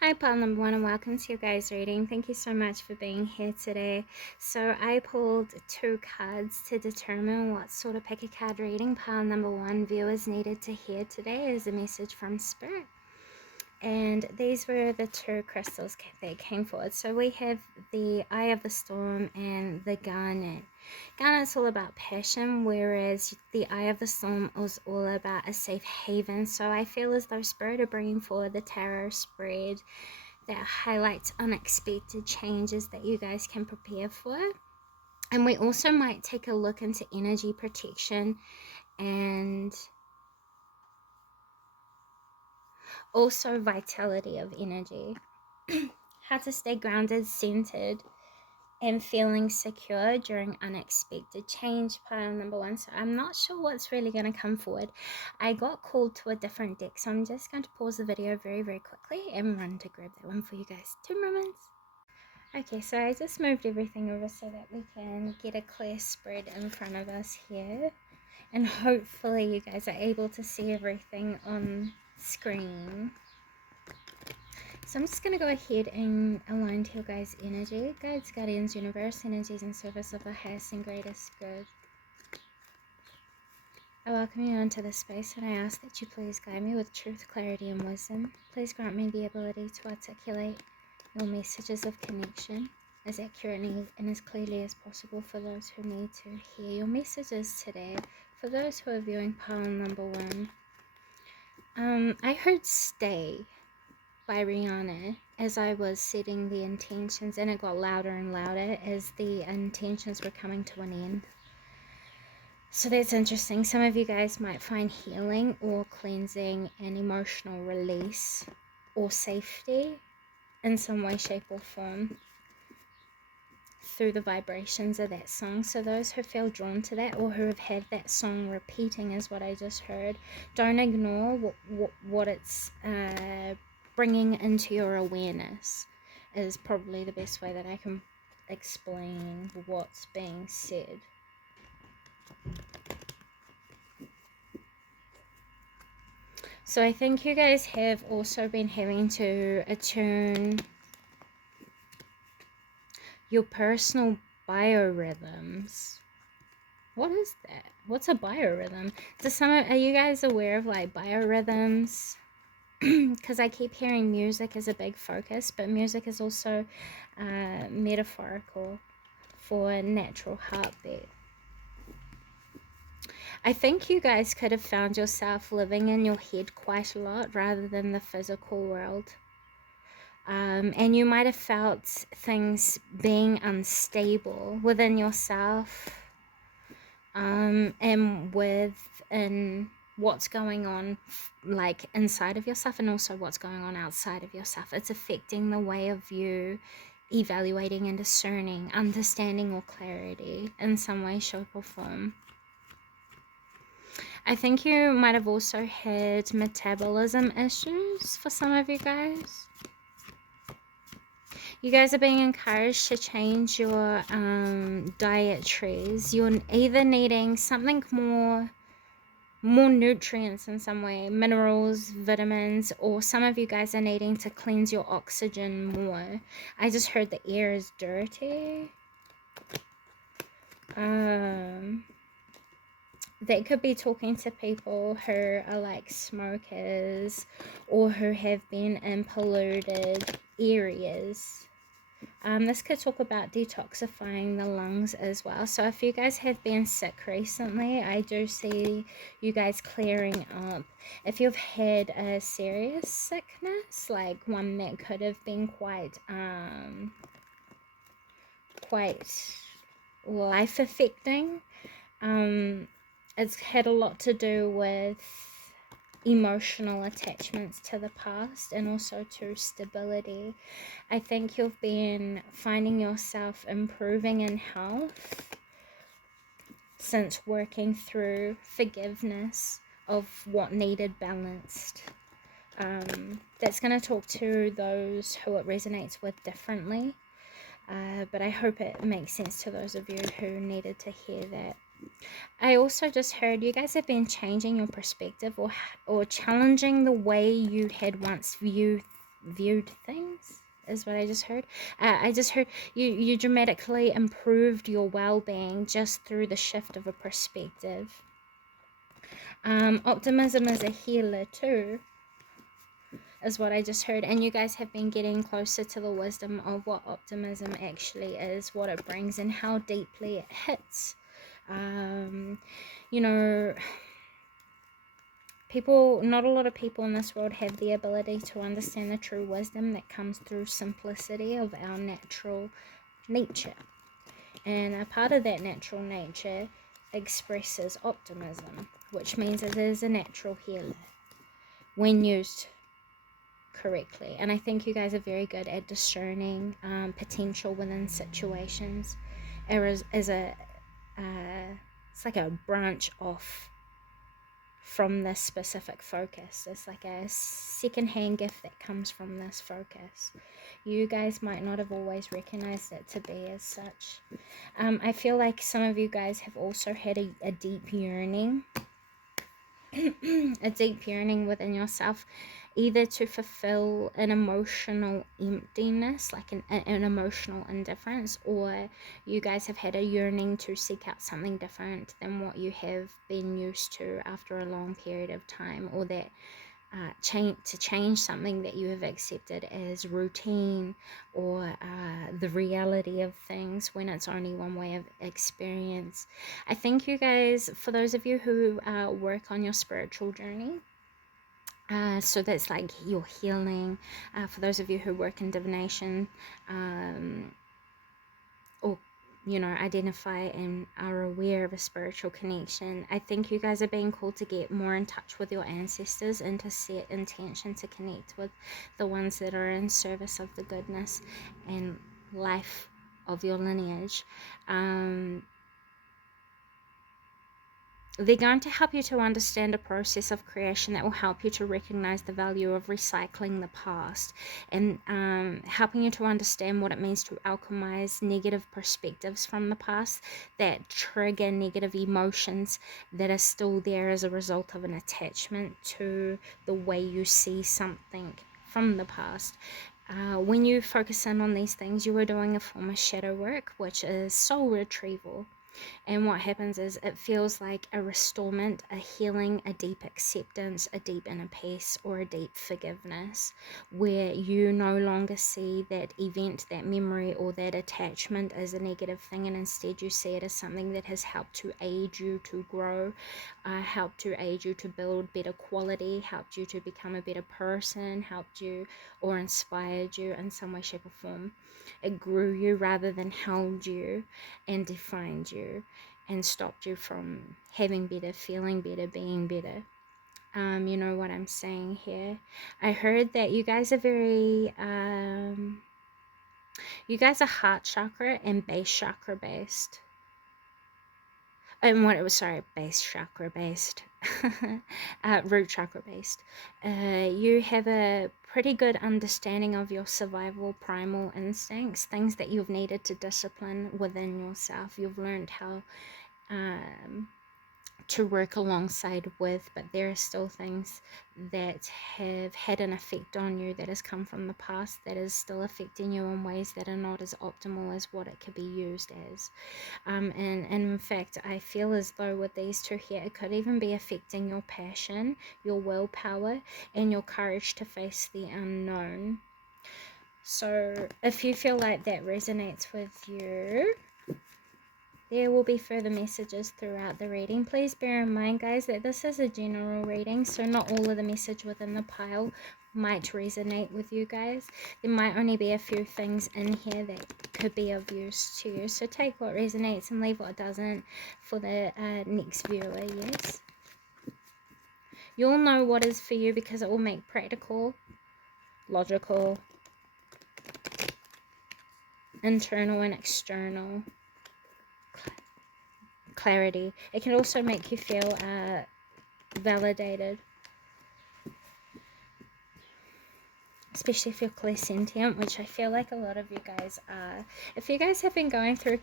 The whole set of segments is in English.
Hi, pile number one, and welcome to your guys' reading. Thank you so much for being here today. So I pulled two cards to determine what sort of pick a card reading pile number one viewers needed to hear today as a message from Spirit. And these were the two crystals that came forward. So we have the Eye of the Storm and the Garnet. Garnet's all about passion, whereas the Eye of the Storm is all about a safe haven. So I feel as though Spirit are bringing forward the tarot spread that highlights unexpected changes that you guys can prepare for. And we also might take a look into energy protection and also vitality of energy. How to stay grounded, centered, and feeling secure during unexpected change, pile number one. So I'm not sure what's really going to come forward. I got called to a different deck, so I'm just going to pause the video very quickly and run to grab that one for you guys. 2 moments. Okay, so I just moved everything over so that we can get a clear spread in front of us here. And hopefully you guys are able to see everything on screen. So I'm just going to go ahead and align to your guys' energy. Guides, guardians, universe, energies in service of the highest and greatest good. I welcome you into this space and I ask that you please guide me with truth, clarity, and wisdom. Please grant me the ability to articulate your messages of connection as accurately and as clearly as possible for those who need to hear your messages today. For those who are viewing pile number one, I heard Stay by Rihanna as I was setting the intentions, and it got louder and louder as the intentions were coming to an end. So that's interesting. Some of you guys might find healing or cleansing and emotional release or safety in some way, shape, or form through the vibrations of that song. So those who feel drawn to that or who have had that song repeating is what I just heard. Don't ignore what it's bringing into your awareness is probably the best way that I can explain what's being said. So I think you guys have also been having to attune your personal biorhythms. What is that? What's a biorhythm? Are you guys aware of like biorhythms? Because I keep hearing music is a big focus, but music is also metaphorical for natural heartbeat. I think you guys could have found yourself living in your head quite a lot rather than the physical world. And you might have felt things being unstable within yourself and within what's going on like inside of yourself and also what's going on outside of yourself. It's affecting the way of you evaluating and discerning, understanding, or clarity in some way, shape, or form. I think you might have also had metabolism issues for some of you guys. You guys are being encouraged to change your dietaries. You're either needing something more nutrients in some way, minerals, vitamins, or some of you guys are needing to cleanse your oxygen more. I just heard the air is dirty. They could be talking to people who are like smokers or who have been in polluted areas. This could talk about detoxifying the lungs as well. So if you guys have been sick recently, I do see you guys clearing up. If you've had a serious sickness, like one that could have been quite life-affecting, it's had a lot to do with emotional attachments to the past and also to stability. I think you've been finding yourself improving in health since working through forgiveness of what needed balanced. That's going to talk to those who it resonates with differently, but I hope it makes sense to those of you who needed to hear that. I also just heard you guys have been changing your perspective or challenging the way you had once viewed viewed things, is what I just heard. I just heard you dramatically improved your well-being just through the shift of a perspective. Optimism is a healer too, is what I just heard. And you guys have been getting closer to the wisdom of what optimism actually is, what it brings, and how deeply it hits. You know, not a lot of people in this world have the ability to understand the true wisdom that comes through simplicity of our natural nature. And a part of that natural nature expresses optimism, which means it is a natural healer when used correctly. And I think you guys are very good at discerning potential within situations. It's like a branch off from this specific focus. It's like a second-hand gift that comes from this focus. You guys might not have always recognized it to be as such. I feel like some of you guys have also had a deep yearning a deep yearning within yourself, either to fulfill an emotional emptiness, like an emotional indifference, or you guys have had a yearning to seek out something different than what you have been used to after a long period of time, or that change something that you have accepted as routine or the reality of things when it's only one way of experience. I think you guys, for those of you who work on your spiritual journey, so that's like your healing, for those of you who work in divination, or identify and are aware of a spiritual connection, I think you guys are being called to get more in touch with your ancestors and to set intention to connect with the ones that are in service of the goodness and life of your lineage. They're going to help you to understand a process of creation that will help you to recognize the value of recycling the past, and helping you to understand what it means to alchemize negative perspectives from the past that trigger negative emotions that are still there as a result of an attachment to the way you see something from the past. When you focus in on these things, you are doing a form of shadow work, which is soul retrieval. And what happens is it feels like a restorement, a healing, a deep acceptance, a deep inner peace, or a deep forgiveness, where you no longer see that event, that memory, or that attachment as a negative thing, and instead you see it as something that has helped to aid you to grow, helped to aid you to build better quality, helped you to become a better person, helped you or inspired you in some way, shape, or form. It grew you rather than held you and defined you and stopped you from having better, feeling better, being better. You know what I'm saying here? I heard that you guys are very, you guys are heart chakra and base chakra based. And base chakra based, root chakra based. You have a pretty good understanding of your survival primal instincts, things that you've needed to discipline within yourself. You've learned how to work alongside with, but there are still things that have had an effect on you that has come from the past that is still affecting you in ways that are not as optimal as what it could be used as. And in fact, I feel as though with these two here, it could even be affecting your passion, your willpower, and your courage to face the unknown. So if you feel like that resonates with you, there will be further messages throughout the reading. Please bear in mind, guys, that this is a general reading, so not all of the message within the pile might resonate with you guys. There might only be a few things in here that could be of use to you. So take what resonates and leave what doesn't for the next viewer, yes? You'll know what is for you because it will make practical, logical, internal and external clarity. It can also make you feel validated, especially if you're clairsentient, which I feel like a lot of you guys are. If you guys have been going through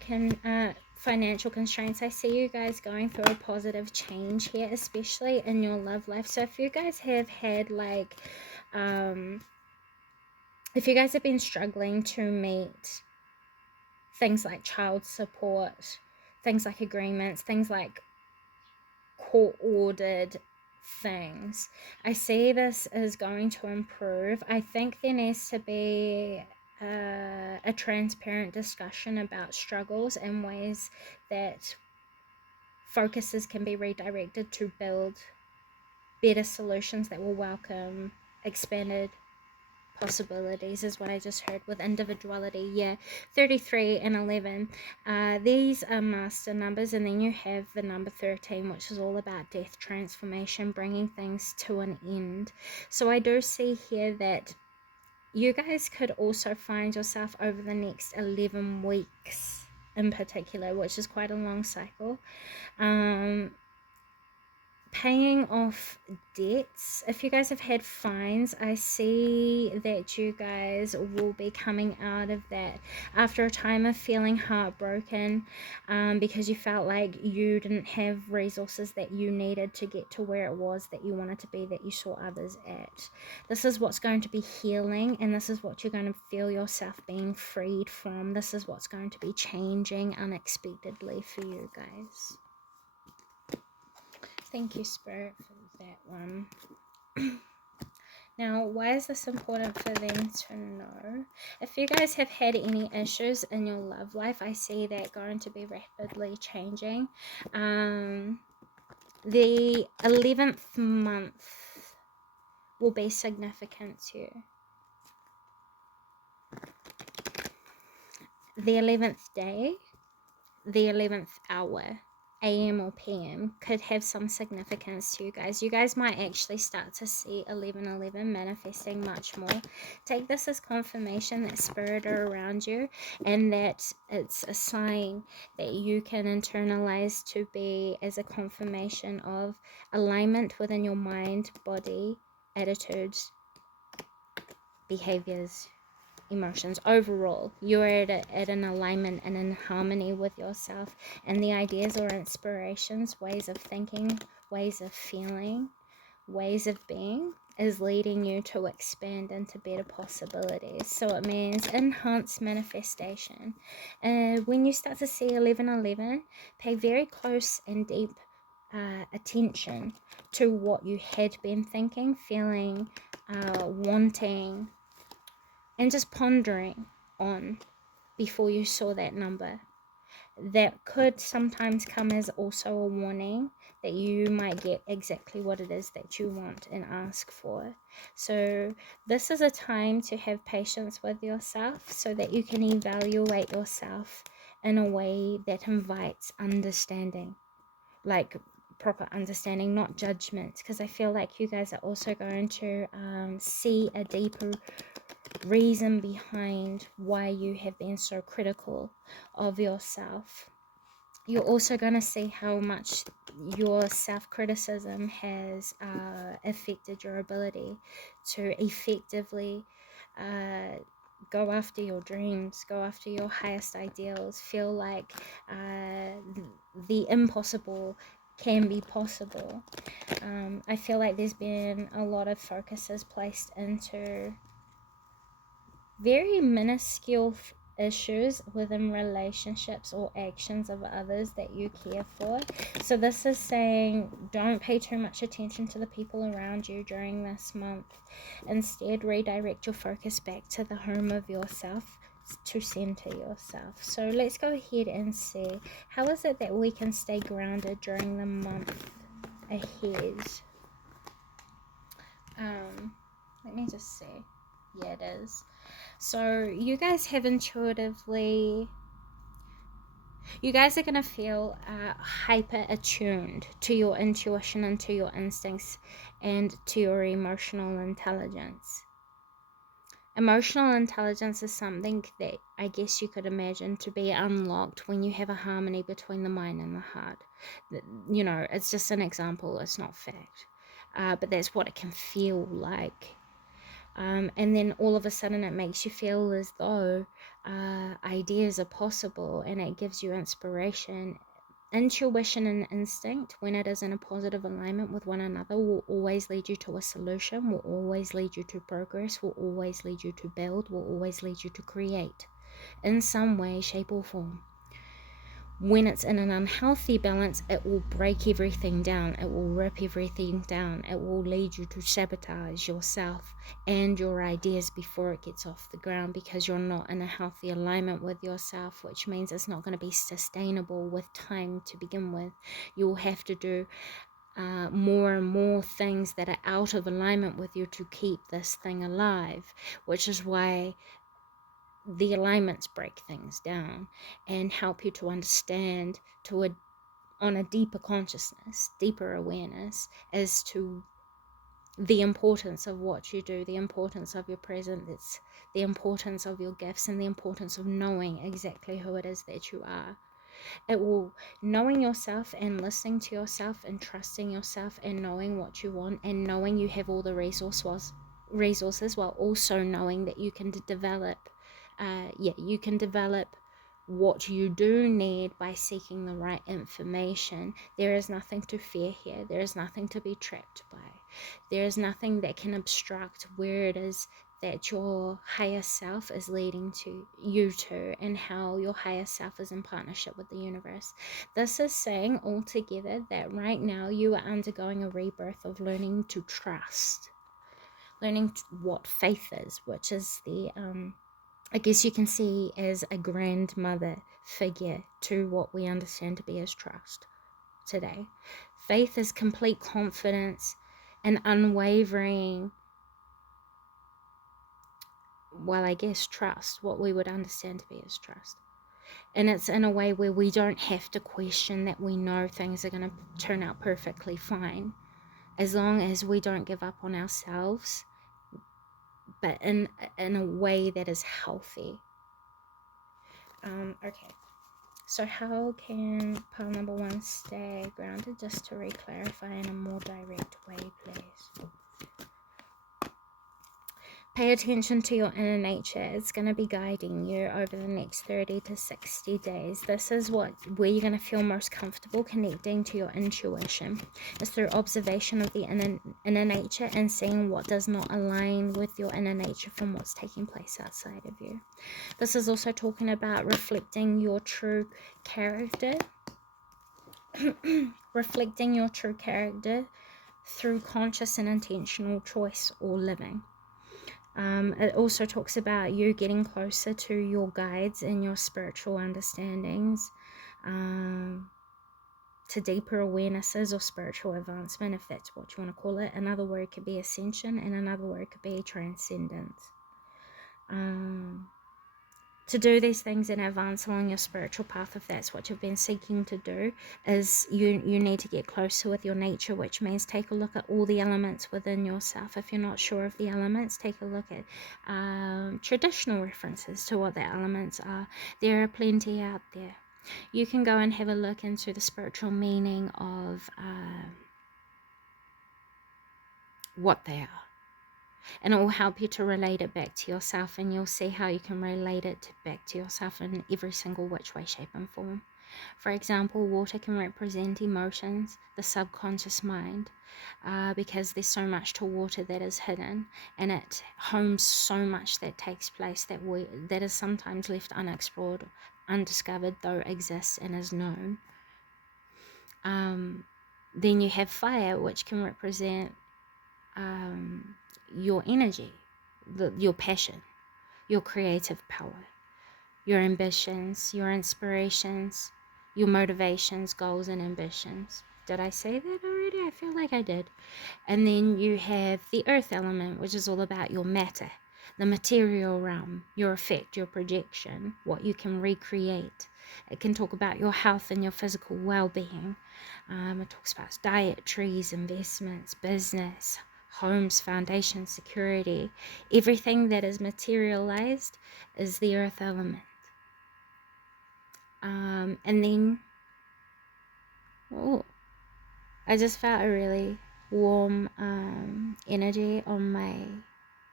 financial constraints, I see you guys going through a positive change here, especially in your love life. So if you guys have had like if you guys have been struggling to meet things like child support, things like agreements, things like court-ordered things, I see this is going to improve. I think there needs to be a transparent discussion about struggles and ways that focuses can be redirected to build better solutions that will welcome expanded possibilities, is what I just heard with individuality. Yeah, 33 and 11, these are master numbers, and then you have the number 13, which is all about death, transformation, bringing things to an end. So I do see here that you guys could also find yourself over the next 11 weeks in particular, which is quite a long cycle, paying off debts. If you guys have had fines, I see that you guys will be coming out of that after a time of feeling heartbroken, because you felt like you didn't have resources that you needed to get to where it was that you wanted to be, that you saw others at. This is what's going to be healing, and this is what you're going to feel yourself being freed from. This is what's going to be changing unexpectedly for you guys. Thank you, Spirit, for that one. Now, why is this important for them to know? If you guys have had any issues in your love life, I see that going to be rapidly changing. The 11th month will be significant to you. The 11th day, the 11th hour, AM or PM, could have some significance to you guys. You guys might actually start to see 1111 manifesting much more. Take this as confirmation that spirit are around you, and that it's a sign that you can internalize to be as a confirmation of alignment within your mind, body, attitudes, behaviors, emotions. Overall, you're at an alignment and in harmony with yourself, and the ideas or inspirations, ways of thinking, ways of feeling, ways of being is leading you to expand into better possibilities. So it means enhanced manifestation. When you start to see 1111, pay very close and deep attention to what you had been thinking, feeling, wanting, and just pondering on before you saw that number. That could sometimes come as also a warning that you might get exactly what it is that you want and ask for. So this is a time to have patience with yourself so that you can evaluate yourself in a way that invites understanding, like proper understanding, not judgment, because I feel like you guys are also going to see a deeper reason behind why you have been so critical of yourself. You're also going to see how much your self-criticism has affected your ability to effectively go after your dreams, go after your highest ideals, feel like the impossible can be possible. I feel like there's been a lot of focuses placed into very minuscule issues within relationships or actions of others that you care for. So this is saying don't pay too much attention to the people around you during this month. Instead, redirect your focus back to the home of yourself, to center yourself. So let's go ahead and see how is it that we can stay grounded during the month ahead. Let me just see. Yeah, it is. So you guys have intuitively, you guys are going to feel hyper attuned to your intuition and to your instincts and to your emotional intelligence. Emotional intelligence is something that I guess you could imagine to be unlocked when you have a harmony between the mind and the heart. You know, it's just an example, it's not fact. But that's what it can feel like. And then all of a sudden it makes you feel as though ideas are possible, and it gives you inspiration Intuition and instinct, when it is in a positive alignment with one another, will always lead you to a solution, will always lead you to progress, will always lead you to build, will always lead you to create in some way, shape, or form. When it's in an unhealthy balance, it will break everything down. It will rip everything down. It will lead you to sabotage yourself and your ideas before it gets off the ground, because you're not in a healthy alignment with yourself, which means it's not going to be sustainable with time to begin with. You will have to do more and more things that are out of alignment with you to keep this thing alive, which is why the alignments break things down and help you to understand on a deeper consciousness, deeper awareness as to the importance of what you do, the importance of your presence, the importance of your gifts, and the importance of knowing exactly who it is that you are. It will, knowing yourself and listening to yourself and trusting yourself and knowing what you want and knowing you have all the resources, while also knowing that you can develop you can develop what you do need by seeking the right information. There is nothing to fear here. There is nothing to be trapped by. There is nothing that can obstruct where it is that your higher self is leading to you to, and how your higher self is in partnership with the universe. This is saying altogether that right now you are undergoing a rebirth of learning to trust, learning what faith is, which is the I guess you can see as a grandmother figure to what we understand to be as trust today. Faith is complete confidence and unwavering, well, I guess trust, what we would understand to be as trust. And it's in a way where we don't have to question that we know things are going to turn out perfectly fine, as long as we don't give up on ourselves, but in a way that is healthy. Okay. So how can pile number 1 stay grounded? Just to re-clarify in a more direct way, please. Pay attention to your inner nature. It's going to be guiding you over the next 30 to 60 days. This is where you're going to feel most comfortable connecting to your intuition. It's through observation of the inner nature and seeing what does not align with your inner nature from what's taking place outside of you. This is also talking about reflecting your true character. Reflecting your true character through conscious and intentional choice or living. It also talks about you getting closer to your guides and your spiritual understandings, to deeper awarenesses or spiritual advancement, if that's what you want to call it. Another word could be ascension, and another word could be transcendence. To do these things in advance along your spiritual path, if that's what you've been seeking to do, is you need to get closer with your nature, which means take a look at all the elements within yourself. If you're not sure of the elements, take a look at traditional references to what the elements are. There are plenty out there. You can go and have a look into the spiritual meaning of what they are. And it will help you to relate it back to yourself, and you'll see how you can relate it back to yourself in every single which way, shape, and form. For example, water can represent emotions, the subconscious mind, because there's so much to water that is hidden, and it homes so much that takes place that is sometimes left unexplored, undiscovered, though exists and is known. Then you have fire, which can represent your energy, your passion, your creative power, your ambitions, your inspirations, your motivations, goals, and ambitions. Did I say that already? I feel like I did. And then you have the earth element, which is all about your matter, the material realm, your effect, your projection, what you can recreate. It can talk about your health and your physical well-being. It talks about diet, trees, investments, business, homes, foundation, security. Everything that is materialized is the earth element. And then, I just felt a really warm energy on my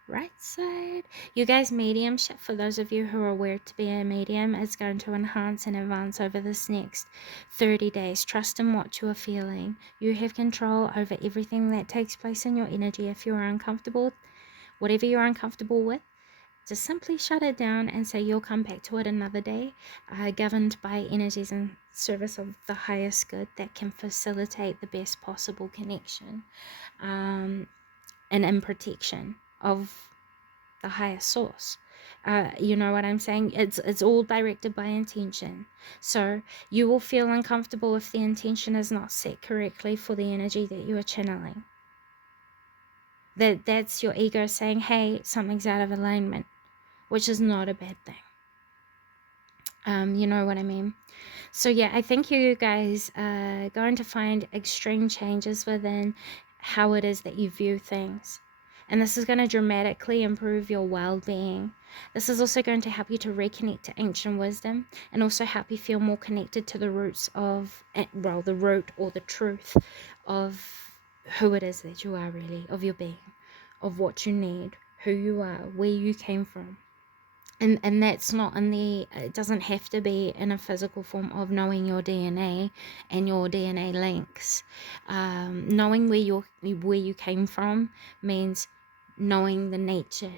right side. You guys, mediumship, for those of you who are aware to be a medium, is going to enhance and advance over this next 30 days. Trust in what you are feeling. You have control over everything that takes place in your energy. If you're uncomfortable, whatever you're uncomfortable with, just simply shut it down and say you'll come back to it another day, governed by energies in service of the highest good that can facilitate the best possible connection, and in protection of the highest source. You know what I'm saying? It's all directed by intention. So you will feel uncomfortable if the intention is not set correctly for the energy that you are channeling. That's your ego saying, hey, something's out of alignment, which is not a bad thing. You know what I mean? So yeah, I think you guys are going to find extreme changes within how it is that you view things. And this is going to dramatically improve your well-being. This is also going to help you to reconnect to ancient wisdom and also help you feel more connected to the roots of, well, the root or the truth of who it is that you are really, of your being, of what you need, who you are, where you came from. And that's not in the, it doesn't have to be in a physical form of knowing your DNA and your DNA links. Knowing where you came from means knowing the nature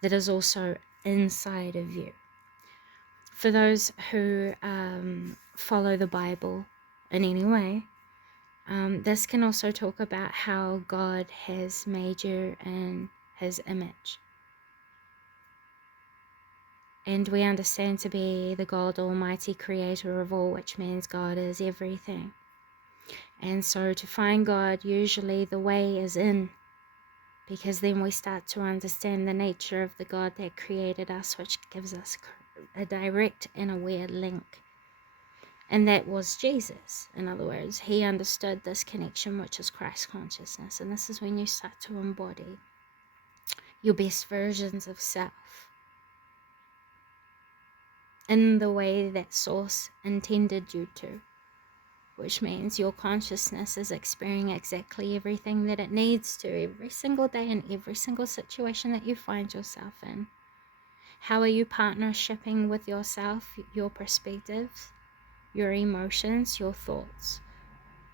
that is also inside of you. For those who follow the Bible in any way, this can also talk about how God has made you in his image. And we understand to be the God Almighty, creator of all, which means God is everything. And so to find God, usually the way is in, because then we start to understand the nature of the God that created us, which gives us a direct and aware link. And that was Jesus. In other words, he understood this connection, which is Christ consciousness. And this is when you start to embody your best versions of self in the way that Source intended you to, which means your consciousness is experiencing exactly everything that it needs to every single day in every single situation that you find yourself in. How are you partnershiping with yourself, your perspectives, your emotions, your thoughts,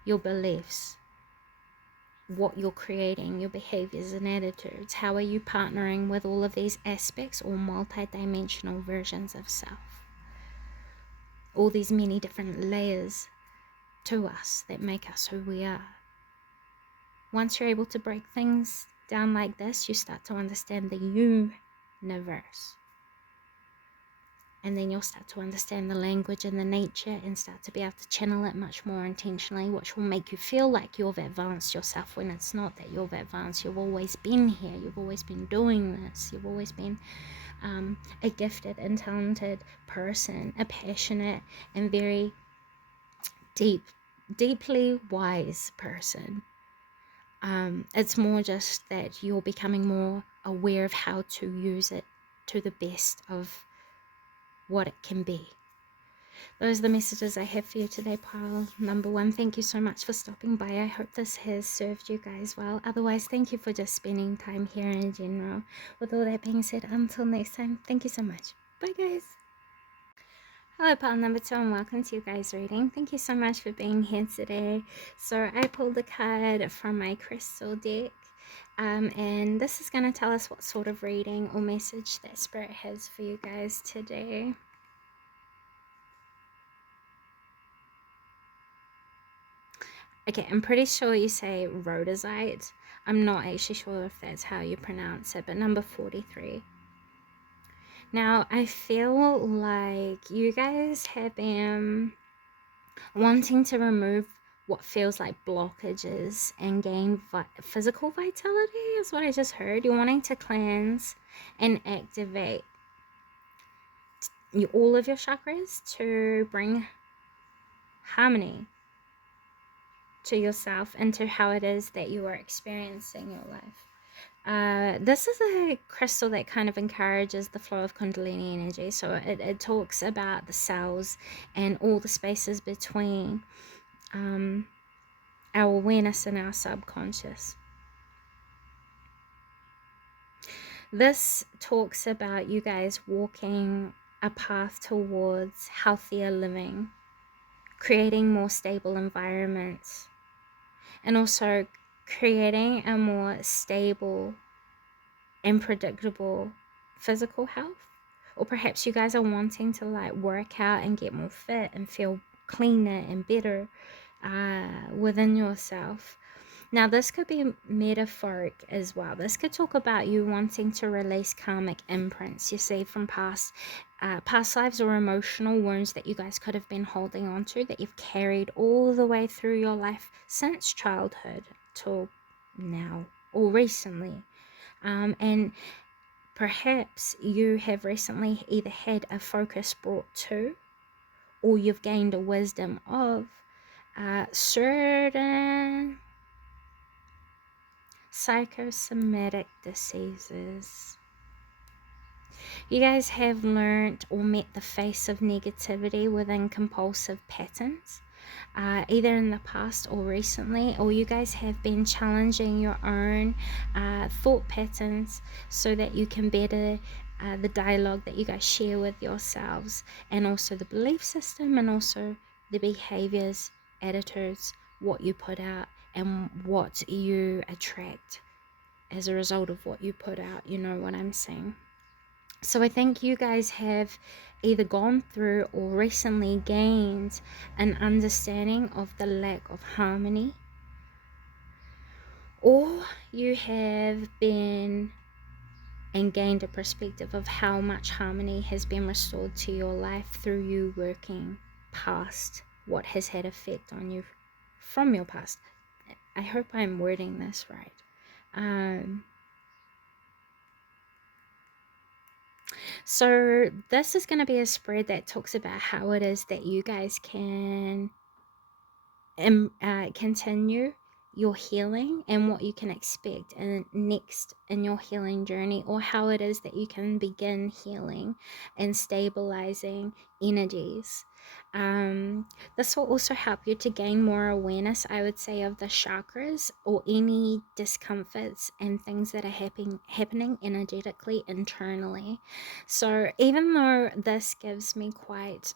your beliefs, what you're creating, your behaviors and attitudes? How are you partnering with all of these aspects or multi-dimensional versions of self? All these many different layers to us that make us who we are. Once you're able to break things down like this, you start to understand the universe. And then you'll start to understand the language and the nature and start to be able to channel it much more intentionally, which will make you feel like you've advanced yourself when it's not that you've advanced. You've always been here. You've always been doing this. You've always been a gifted and talented person, a passionate and very deeply wise person. It's more just that you're becoming more aware of how to use it to the best of what it can be. Those are the messages I have for you today, pile number 1. Thank you so much for stopping by. I hope this has served you guys well. Otherwise, thank you for just spending time here in general. With all that being said, until next time, thank you so much. Bye, guys. Hello, pile number 2, and welcome to your guys' reading. Thank you so much for being here today. So I pulled a card from my crystal deck, and this is going to tell us what sort of reading or message that Spirit has for you guys today. Okay, I'm pretty sure you say rhodozite. I'm not actually sure if that's how you pronounce it, but number 43. Now, I feel like you guys have been wanting to remove what feels like blockages and gain physical vitality is what I just heard. You're wanting to cleanse and activate all of your chakras to bring harmony to yourself and to how it is that you are experiencing your life. This is a crystal that kind of encourages the flow of Kundalini energy. So it talks about the cells and all the spaces between our awareness and our subconscious. This talks about you guys walking a path towards healthier living, creating more stable environments, and also creating a more stable and predictable physical health. Or perhaps you guys are wanting to like work out and get more fit and feel cleaner and better within yourself. Now, this could be metaphoric as well. This could talk about you wanting to release karmic imprints, you see, from past lives or emotional wounds that you guys could have been holding on to, that you've carried all the way through your life since childhood till now or recently. And perhaps you have recently either had a focus brought to, or you've gained a wisdom of certain psychosomatic diseases. You guys have learned or met the face of negativity within compulsive patterns, either in the past or recently, or you guys have been challenging your own thought patterns so that you can better the dialogue that you guys share with yourselves, and also the belief system, and also the behaviors, attitudes, what you put out, and what you attract as a result of what you put out. You know what I'm saying? So I think you guys have either gone through or recently gained an understanding of the lack of harmony, or you have been and gained a perspective of how much harmony has been restored to your life through you working past what has had effect on you from your past. I hope I'm wording this right. So this is going to be a spread that talks about how it is that you guys can continue your healing and what you can expect and next in your healing journey, or how it is that you can begin healing and stabilizing energies. This will also help you to gain more awareness, I would say, of the chakras or any discomforts and things that are happening energetically internally. So even though this gives me quite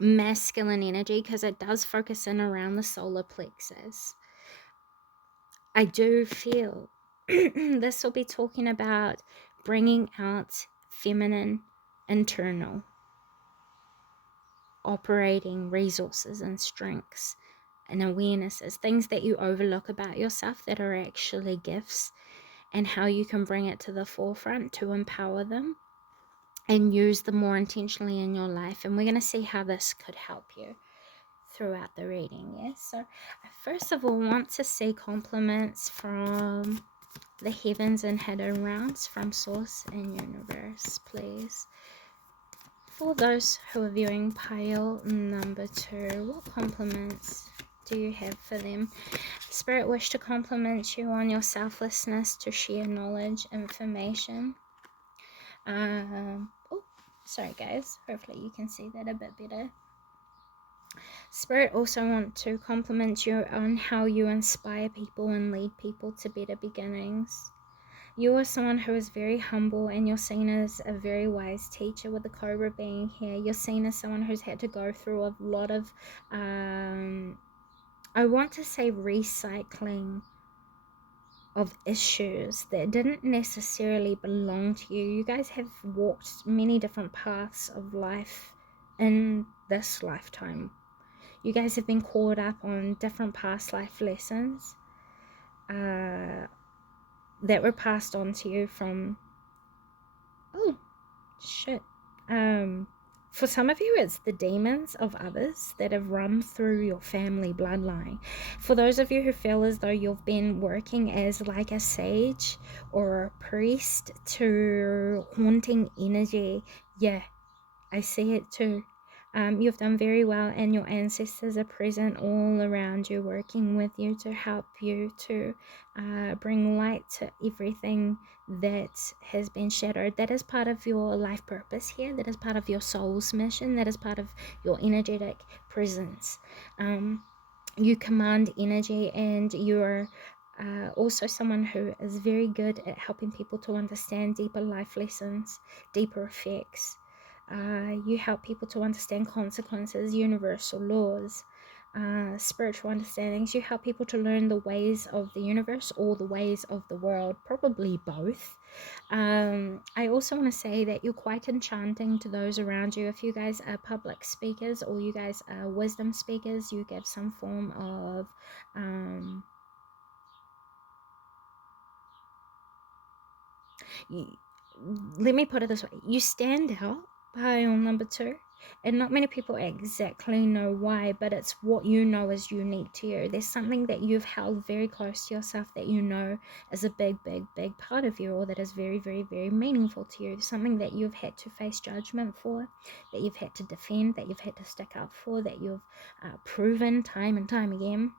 masculine energy, because it does focus in around the solar plexus, I do feel this will be talking about bringing out feminine internal operating resources and strengths and awarenesses, things that you overlook about yourself that are actually gifts, and how you can bring it to the forefront to empower them and use them more intentionally in your life. And we're going to see how this could help you throughout the reading. Yes, so I first of all want to say compliments from the heavens and hidden realms, from source and universe, please. For those who are viewing pile number 2, what compliments do you have for them? Spirit wish to compliment you on your selflessness to share knowledge, information. Oh, sorry guys, hopefully you can see that a bit better. Spirit also want to compliment you on how you inspire people and lead people to better beginnings. You are someone who is very humble, and you're seen as a very wise teacher, with the Cobra being here. You're seen as someone who's had to go through a lot of, I want to say, recycling of issues that didn't necessarily belong to you. You guys have walked many different paths of life in this lifetime. You guys have been caught up on different past life lessons that were passed on to you from, for some of you, it's the demons of others that have run through your family bloodline. For those of you who feel as though you've been working as like a sage or a priest to haunting energy, yeah, I see it too. You've done very well, and your ancestors are present all around you, working with you to help you to bring light to everything that has been shadowed. That is part of your life purpose here. That is part of your soul's mission. That is part of your energetic presence. You command energy, and you're Also someone who is very good at helping people to understand deeper life lessons, deeper effects. You help people to understand consequences, universal laws, spiritual understandings. You help people to learn the ways of the universe or the ways of the world, probably both. I also want to say that you're quite enchanting to those around you. If you guys are public speakers or you guys are wisdom speakers, you give some form of let me put it this way, you stand out, pile number 2, and not many people exactly know why, but it's what you know is unique to you. There's something that you've held very close to yourself that you know is a big part of you, or that is very very meaningful to you. Something that you've had to face judgment for, that you've had to defend, that you've had to stick up for, that you've proven time and time again,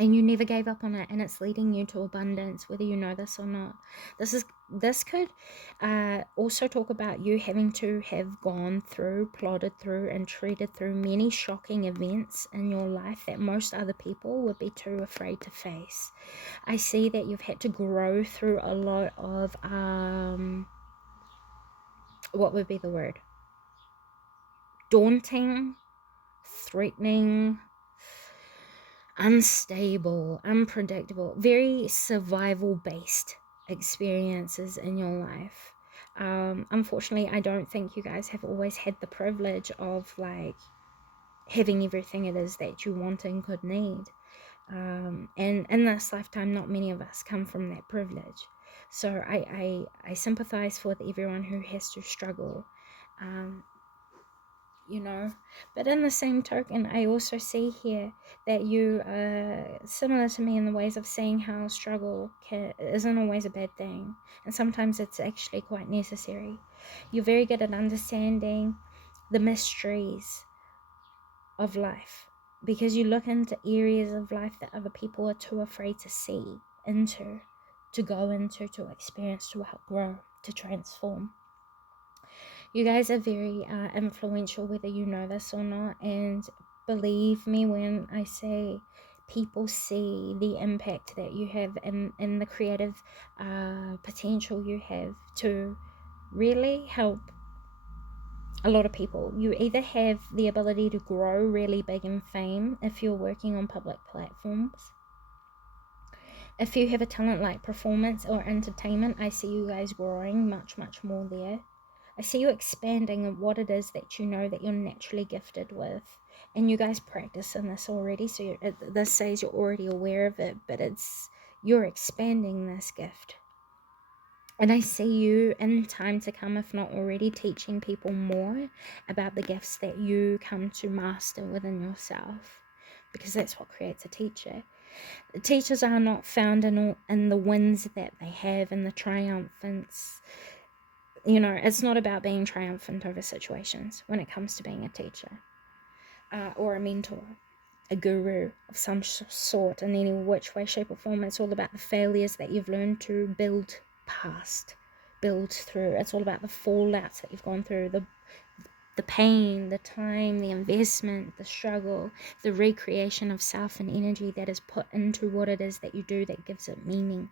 and you never gave up on it, and it's leading you to abundance, whether you know this or not. This could also talk about you having to have gone through, plodded through, and treated through many shocking events in your life that most other people would be too afraid to face. I see that you've had to grow through a lot of what would be the word, daunting, threatening, unstable, unpredictable, very survival based experiences in your life. Unfortunately, I don't think you guys have always had the privilege of like having everything it is that you want and could need. And in this lifetime, not many of us come from that privilege. So I sympathize with everyone who has to struggle. You know, but in the same token, I also see here that you are similar to me in the ways of seeing how struggle isn't always a bad thing, and sometimes it's actually quite necessary. You're very good at understanding the mysteries of life, because you look into areas of life that other people are too afraid to see into, to go into, to experience, to help grow, to transform. You guys are very influential, whether you know this or not, and believe me when I say people see the impact that you have and the creative potential you have to really help a lot of people. You either have the ability to grow really big in fame if you're working on public platforms. If you have a talent like performance or entertainment, I see you guys growing much more there. I see you expanding on what it is that you know that you're naturally gifted with, and you guys practice in this already, so this says you're already aware of it, but you're expanding this gift. And I see you in time to come, if not already, teaching people more about the gifts that you come to master within yourself, because that's what creates a teacher. Teachers are not found in the wins that they have and the triumphants. You know, it's not about being triumphant over situations when it comes to being a teacher or a mentor, a guru of some sort in any which way, shape or form. It's all about the failures that you've learned to build past, build through. It's all about the fallouts that you've gone through, the pain, the time, the investment, the struggle, the recreation of self and energy that is put into what it is that you do that gives it meaning.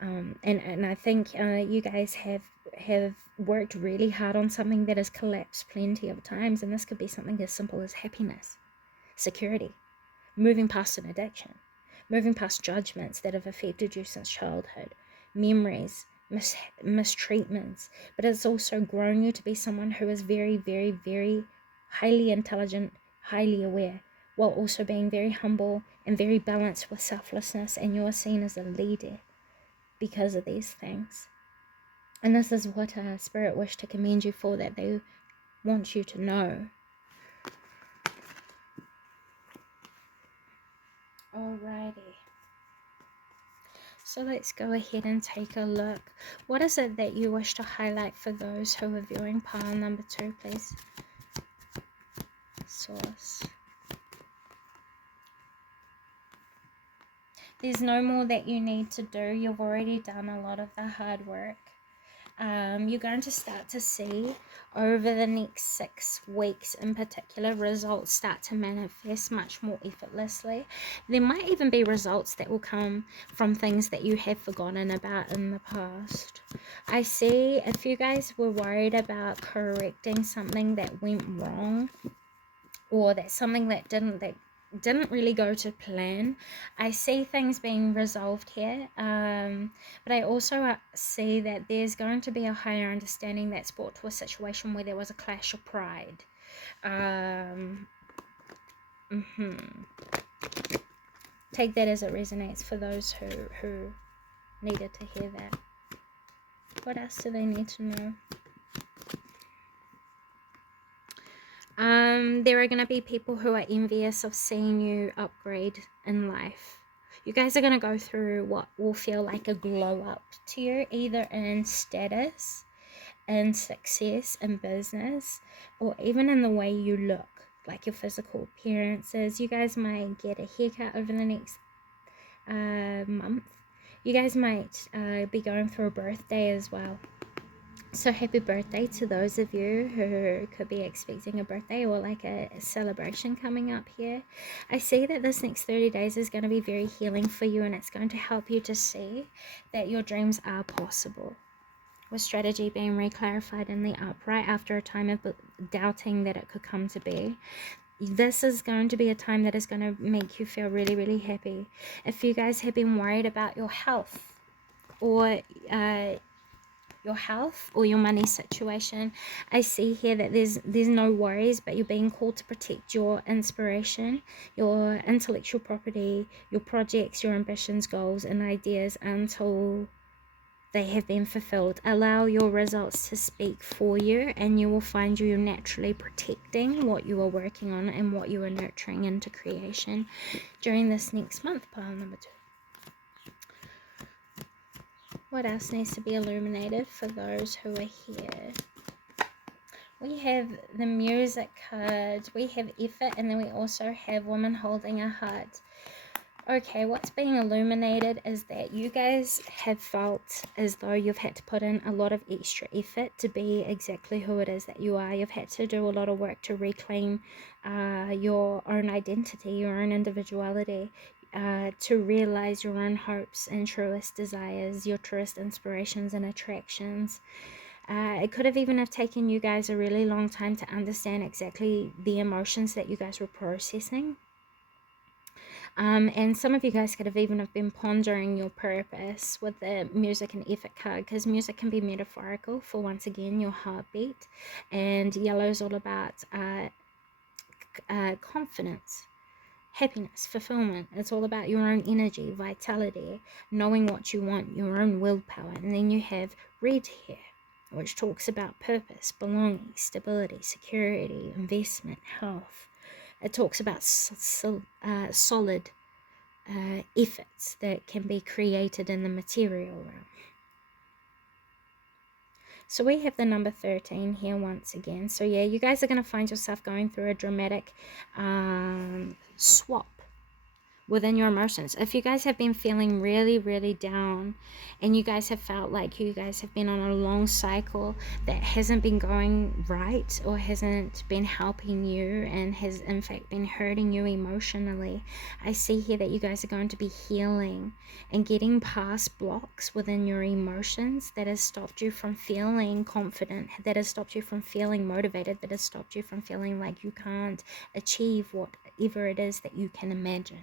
And I think you guys have worked really hard on something that has collapsed plenty of times, and this could be something as simple as happiness, security, moving past an addiction, moving past judgments that have affected you since childhood, memories, mistreatments, but it's also grown you to be someone who is very highly intelligent, highly aware, while also being very humble and very balanced with selflessness, and you are seen as a leader because of these things. And this is what Spirit wish to commend you for, that they want you to know. Alrighty. So let's go ahead and take a look. What is it that you wish to highlight for those who are viewing pile number 2, please? Source. There's no more that you need to do. You've already done a lot of the hard work. You're going to start to see over the next 6 weeks in particular, results start to manifest much more effortlessly. There might even be results that will come from things that you have forgotten about in the past. I see if you guys were worried about correcting something that went wrong, or that something that didn't really go to plan, I see things being resolved here, but I also see that there's going to be a higher understanding that's brought to a situation where there was a clash of pride. Take that as it resonates for those who needed to hear that. What else do they need to know? There are going to be people who are envious of seeing you upgrade in life. You guys are going to go through what will feel like a glow up to you, either in status, in success, in business, or even in the way you look, like your physical appearances. You guys might get a haircut over the next month. You guys might be going through a birthday as well. So happy birthday to those of you who could be expecting a birthday or like a celebration coming up here. I see that this next 30 days is going to be very healing for you, and it's going to help you to see that your dreams are possible. With strategy being reclarified in the upright after a time of doubting that it could come to be. This is going to be a time that is going to make you feel really, really happy. If you guys have been worried about your health or your money situation, I see here that there's no worries, but you're being called to protect your inspiration, your intellectual property, your projects, your ambitions, goals, and ideas until they have been fulfilled. Allow your results to speak for you, and you will find you naturally protecting what you are working on and what you are nurturing into creation during this next month. Pile number 2. What else needs to be illuminated for those who are here? We have the music card, we have effort, and then we also have woman holding a heart. Okay, what's being illuminated is that you guys have felt as though you've had to put in a lot of extra effort to be exactly who it is that you are. You've had to do a lot of work to reclaim your own identity, your own individuality, to realize your own hopes and truest desires, your truest inspirations and attractions. It could have even have taken you guys a really long time to understand exactly the emotions that you guys were processing. And some of you guys could have even have been pondering your purpose with the music and effort card, because music can be metaphorical for, once again, your heartbeat, and yellow is all about confidence, happiness, fulfillment. It's all about your own energy, vitality, knowing what you want, your own willpower. And then you have red here, which talks about purpose, belonging, stability, security, investment, health. It talks about solid efforts that can be created in the material realm. So we have the number 13 here once again. So yeah, you guys are going to find yourself going through a dramatic swap within your emotions. If you guys have been feeling really, really down, and you guys have felt like you guys have been on a long cycle that hasn't been going right, or hasn't been helping you, and has in fact been hurting you emotionally, I see here that you guys are going to be healing and getting past blocks within your emotions that has stopped you from feeling confident, that has stopped you from feeling motivated, that has stopped you from feeling like you can't achieve whatever it is that you can imagine.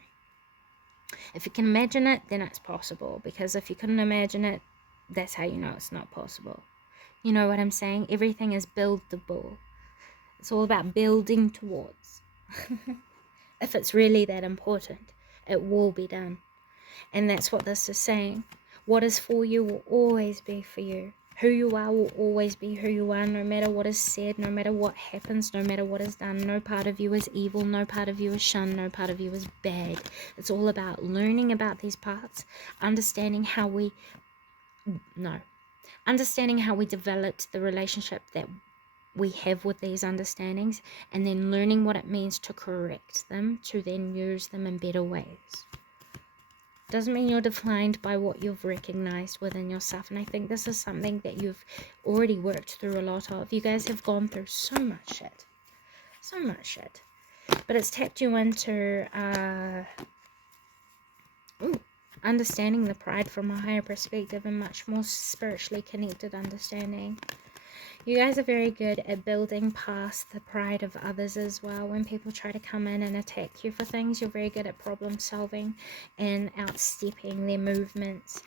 If you can imagine it, then it's possible, because if you couldn't imagine it, that's how you know it's not possible. You know what I'm saying? Everything is buildable. It's all about building towards. If it's really that important, it will be done. And that's what this is saying. What is for you will always be for you. Who you are will always be who you are, no matter what is said, no matter what happens, no matter what is done. No part of you is evil, no part of you is shunned, no part of you is bad. It's all about learning about these parts, understanding how we developed the relationship that we have with these understandings, and then learning what it means to correct them, to then use them in better ways. Doesn't mean you're defined by what you've recognized within yourself. And I think this is something that you've already worked through a lot of. You guys have gone through so much shit. So much shit. But it's tapped you into understanding the pride from a higher perspective and much more spiritually connected understanding. You guys are very good at building past the pride of others as well. When people try to come in and attack you for things, you're very good at problem solving and outstepping their movements.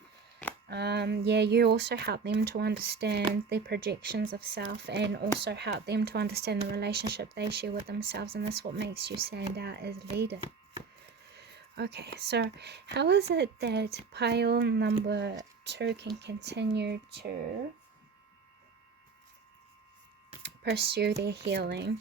Yeah, you also help them to understand their projections of self and also help them to understand the relationship they share with themselves, and that's what makes you stand out as a leader. Okay, so how is it that pile number 2 can continue to pursue their healing?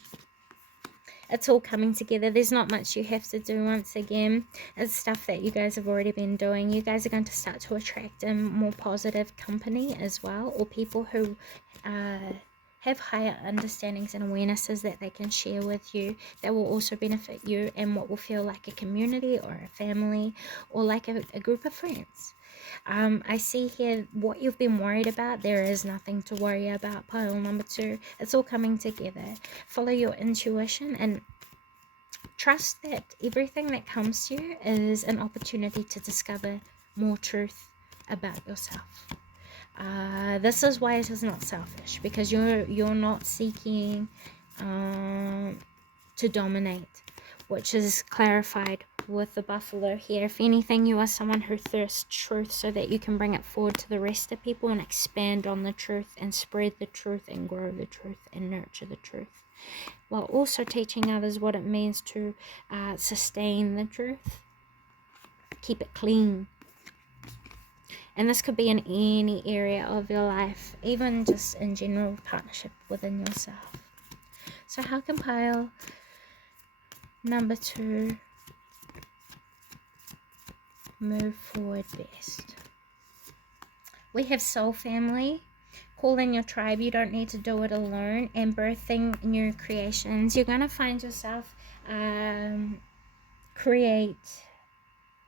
It's all coming together. There's not much you have to do. Once again, it's stuff that you guys have already been doing. You guys are going to start to attract more positive company as well, or people who have higher understandings and awarenesses that they can share with you that will also benefit you and what will feel like a community or a family or like a group of friends. I see here what you've been worried about. There is nothing to worry about, pile number 2. It's all coming together. Follow your intuition and trust that everything that comes to you is an opportunity to discover more truth about yourself. This is why it is not selfish, because you're not seeking to dominate, which is clarified with the buffalo here. If anything, you are someone who thirsts truth so that you can bring it forward to the rest of people and expand on the truth and spread the truth and grow the truth and nurture the truth, while also teaching others what it means to sustain the truth, keep it clean. And this could be in any area of your life, even just in general partnership within yourself. So how can pile number 2 move forward best? We have soul family. Call in your tribe. You don't need to do it alone. And birthing new creations. You're going to find yourself create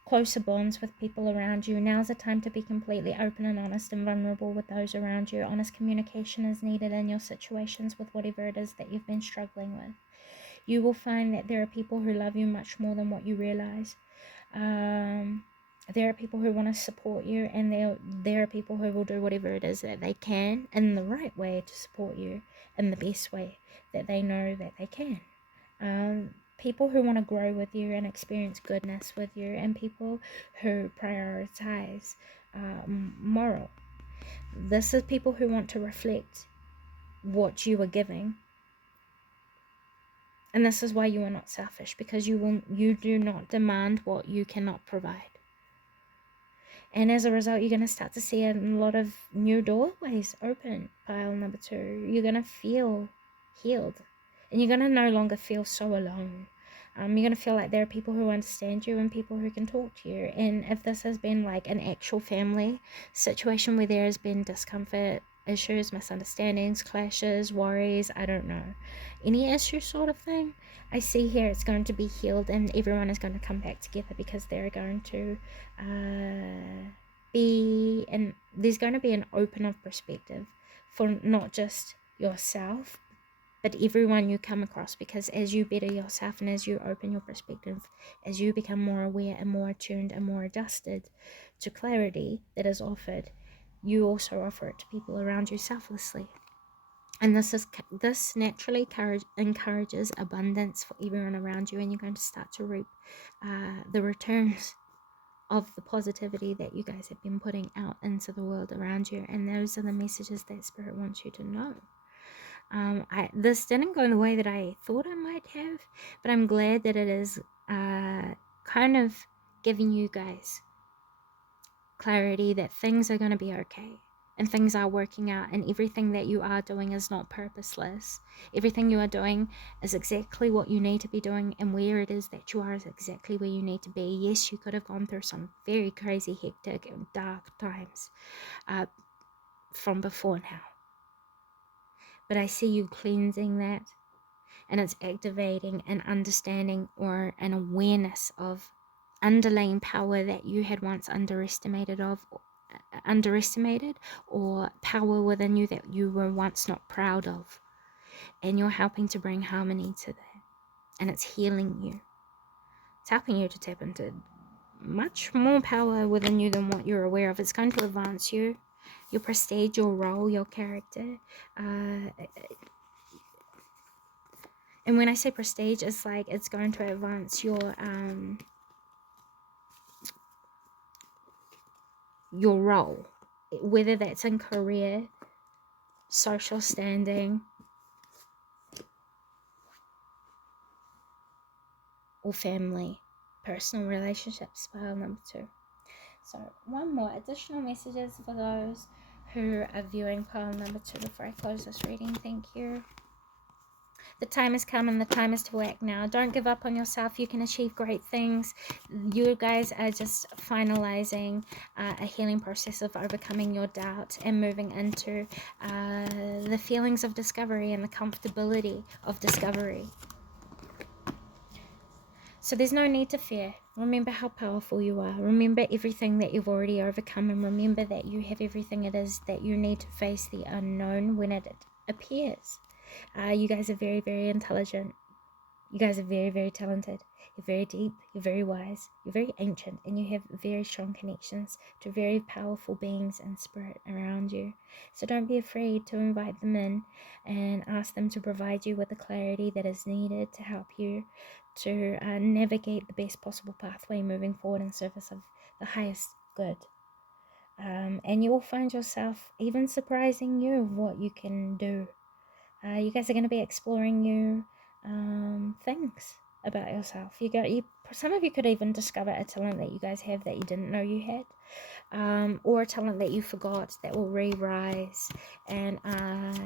closer bonds with people around you. Now's the time to be completely open and honest and vulnerable with those around you. Honest communication is needed in your situations with whatever it is that you've been struggling with. You will find that there are people who love you much more than what you realize. There are people who want to support you, and there are people who will do whatever it is that they can in the right way to support you in the best way that they know that they can. People who want to grow with you and experience goodness with you, and people who prioritize moral. This is people who want to reflect what you are giving. And this is why you are not selfish, because you do not demand what you cannot provide. And as a result, you're going to start to see a lot of new doorways open, pile number 2. You're going to feel healed. And you're going to no longer feel so alone. You're going to feel like there are people who understand you and people who can talk to you. And if this has been like an actual family situation where there has been discomfort, issues, misunderstandings, clashes, worries, I don't know, any issue sort of thing, I see here it's going to be healed and everyone is going to come back together, because they're going to there's going to be an open of perspective for not just yourself but everyone you come across, because as you better yourself and as you open your perspective, as you become more aware and more attuned and more adjusted to clarity that is offered, you also offer it to people around you selflessly. And this naturally encourages abundance for everyone around you, and you're going to start to reap the returns of the positivity that you guys have been putting out into the world around you. And those are the messages that Spirit wants you to know. This didn't go in the way that I thought I might have, but I'm glad that it is kind of giving you guys clarity that things are going to be okay. And things are working out, and everything that you are doing is not purposeless. Everything you are doing is exactly what you need to be doing, and where it is that you are is exactly where you need to be. Yes, you could have gone through some very crazy, hectic, and dark times from before now. But I see you cleansing that, and it's activating an understanding or an awareness of underlying power that you had once underestimated, or power within you that you were once not proud of. And you're helping to bring harmony to that. And it's healing you. It's helping you to tap into much more power within you than what you're aware of. It's going to advance you, your prestige, your role, your character. And when I say prestige, it's like it's going to advance your role, whether that's in career, social standing, or family, personal relationships. Pile number 2. So one more additional messages for those who are viewing pile number 2 before I close this reading. Thank you. The time has come and the time is to act now. Don't give up on yourself. You can achieve great things. You guys are just finalizing a healing process of overcoming your doubt and moving into the feelings of discovery and the comfortability of discovery. So there's no need to fear. Remember how powerful you are. Remember everything that you've already overcome, and remember that you have everything it is that you need to face the unknown when it appears. You guys are very, very intelligent. You guys are very, very talented. You're very deep. You're very wise. You're very ancient, and you have very strong connections to very powerful beings and spirit around you. So don't be afraid to invite them in and ask them to provide you with the clarity that is needed to help you to navigate the best possible pathway moving forward in service of the highest good. And you will find yourself even surprising you of what you can do. You guys are going to be exploring new things about yourself. Some of you could even discover a talent that you guys have that you didn't know you had, or a talent that you forgot that will re-rise and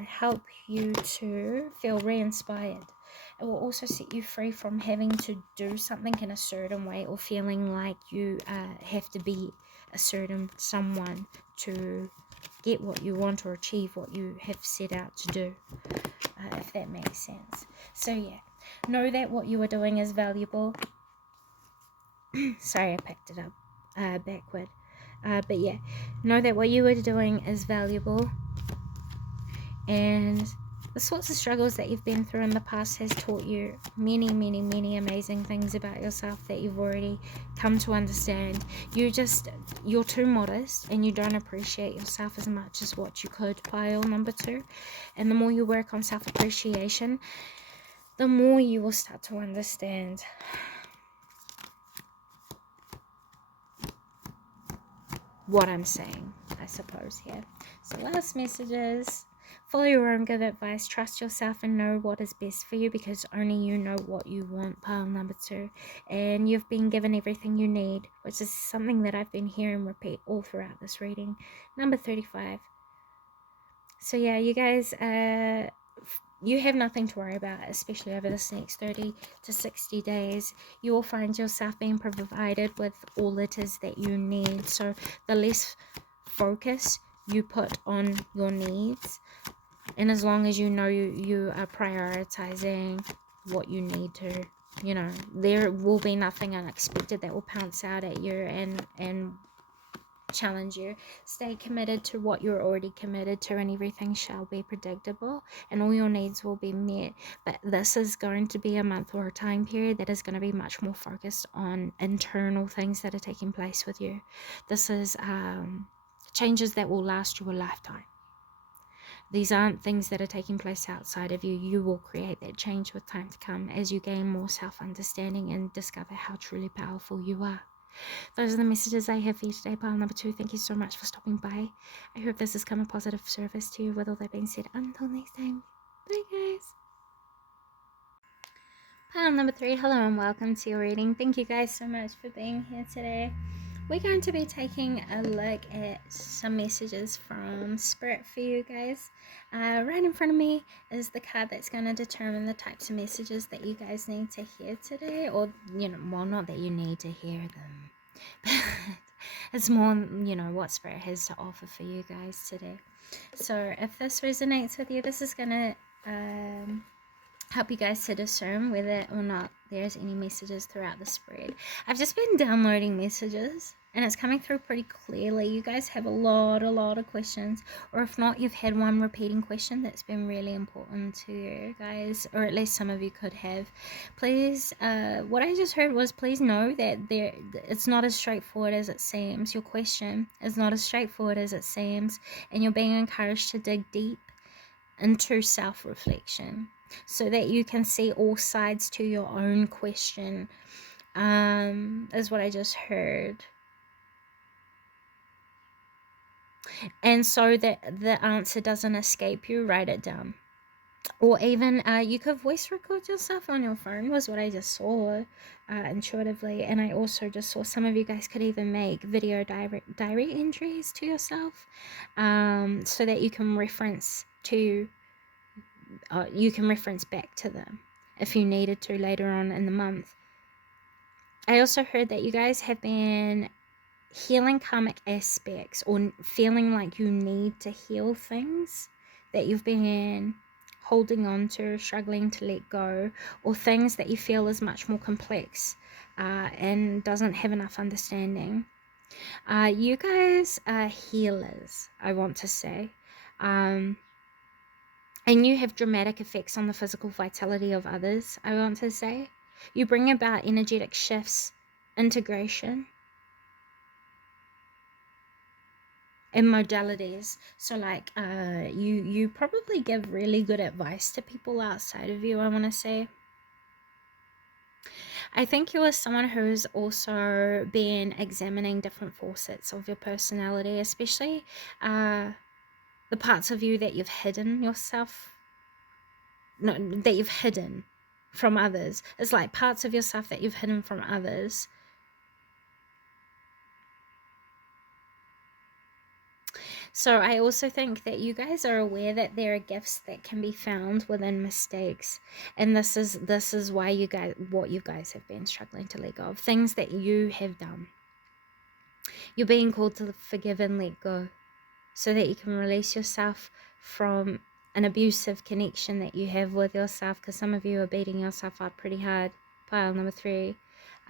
help you to feel re-inspired. It will also set you free from having to do something in a certain way, or feeling like you have to be a certain someone to get what you want or achieve what you have set out to do, if that makes sense. So yeah, know that what you are doing is valuable. Sorry, I picked it up backward. But yeah, know that what you are doing is valuable, and the sorts of struggles that you've been through in the past has taught you many, many, many amazing things about yourself that you've already come to understand. You're too modest, and you don't appreciate yourself as much as what you could, pile number 2. And the more you work on self-appreciation, the more you will start to understand what I'm saying, I suppose. Yeah. So last messages: follow your own good advice, trust yourself, and know what is best for you, because only you know what you want, pile number 2. And you've been given everything you need, which is something that I've been hearing repeat all throughout this reading, number 35. So yeah, you guys, you have nothing to worry about, especially over this next 30 to 60 days. You will find yourself being provided with all it is that you need. So the less focus you put on your needs, and as long as you know you are prioritizing what you need to, there will be nothing unexpected that will pounce out at you and challenge you. Stay committed to what you're already committed to, and everything shall be predictable, and all your needs will be met. But this is going to be a month or a time period that is going to be much more focused on internal things that are taking place with you. This is changes that will last you a lifetime. These aren't things that are taking place outside of you. You will create that change with time to come as you gain more self-understanding and discover how truly powerful you are. Those are the messages I have for you today, pile number 2. Thank you so much for stopping by. I hope this has come a positive service to you. With all that being said, until next time, bye guys. Pile number 3, hello and welcome to your reading. Thank you guys so much for being here today. We're going to be taking a look at some messages from Spirit for you guys. Right in front of me is the card that's going to determine the types of messages that you guys need to hear today. Or, well, not that you need to hear them, but it's more, what Spirit has to offer for you guys today. So if this resonates with you, this is going to help you guys to discern whether or not there's any messages throughout the spread. I've just been downloading messages and it's coming through pretty clearly. You guys have a lot of questions, or if not, you've had one repeating question that's been really important to you guys, or at least some of you could have. Please, what I just heard was, please know that it's not as straightforward as it seems. Your question is not as straightforward as it seems, and you're being encouraged to dig deep into self-reflection so that you can see all sides to your own question, is what I just heard. And so that the answer doesn't escape you, write it down. Or even you could voice record yourself on your phone, was what I just saw intuitively. And I also just saw some of you guys could even make video diary entries to yourself, so that you can reference to back to them if you needed to later on in the month. I also heard that you guys have been healing karmic aspects, or feeling like you need to heal things that you've been holding on to, struggling to let go, or things that you feel is much more complex and doesn't have enough understanding. You guys are healers, I want to say. And you have dramatic effects on the physical vitality of others, I want to say. You bring about energetic shifts, integration, and modalities. So like you probably give really good advice to people outside of you, I want to say. I think you are someone who's also been examining different facets of your personality, especially the parts of you that you've hidden from others. It's like parts of yourself that you've hidden from others. So I also think that you guys are aware that there are gifts that can be found within mistakes, and this is why you guys have been struggling to let go of, things that you have done. You're being called to forgive and let go, so that you can release yourself from an abusive connection that you have with yourself, because some of you are beating yourself up pretty hard. Pile number 3.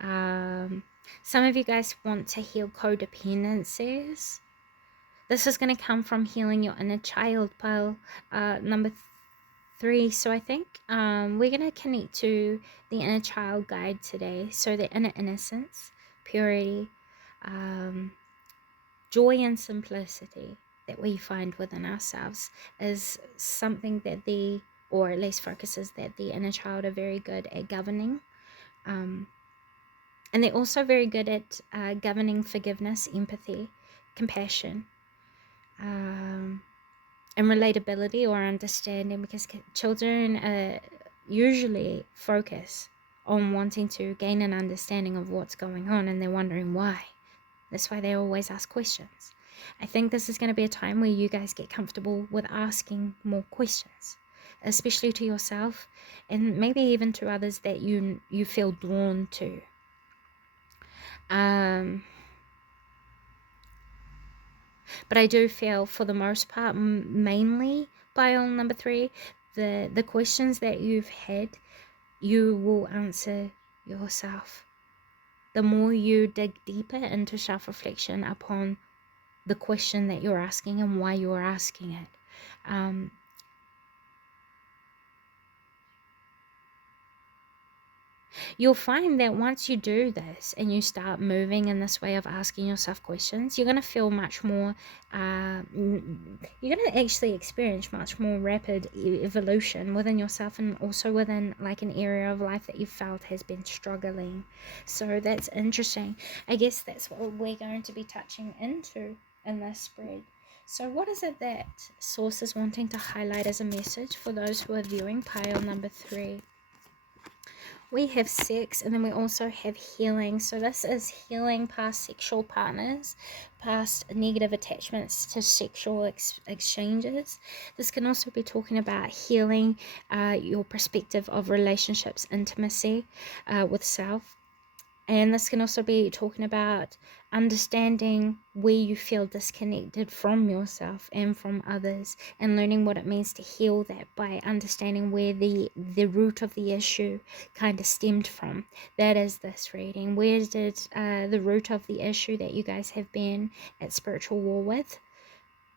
Some of you guys want to heal codependencies. This is going to come from healing your inner child, pile number 3. So I think we're going to connect to the inner child guide today. So the inner innocence, purity, joy and simplicity that we find within ourselves is something that or at least focuses that the inner child are very good at governing. And they're also very good at governing forgiveness, empathy, compassion, and relatability or understanding, because children usually focus on wanting to gain an understanding of what's going on, and they're wondering why. That's why they always ask questions. I think this is going to be a time where you guys get comfortable with asking more questions, especially to yourself and maybe even to others that you feel drawn to. But I do feel, for the most part, mainly pile number 3, the questions that you've had, you will answer yourself. The more you dig deeper into self-reflection upon the question that you're asking and why you're asking it. You'll find that once you do this and you start moving in this way of asking yourself questions, you're going to feel much more, you're going to actually experience much more rapid evolution within yourself, and also within like an area of life that you felt has been struggling. So that's interesting. I guess that's what we're going to be touching into in this spread. So what is it that Source is wanting to highlight as a message for those who are viewing pile number 3? We have sex, and then we also have healing. So this is healing past sexual partners, past negative attachments to sexual exchanges. This can also be talking about healing your perspective of relationships, intimacy with self. And this can also be talking about understanding where you feel disconnected from yourself and from others, and learning what it means to heal that by understanding where the root of the issue kind of stemmed from. That is this reading. Where did the root of the issue that you guys have been at spiritual war with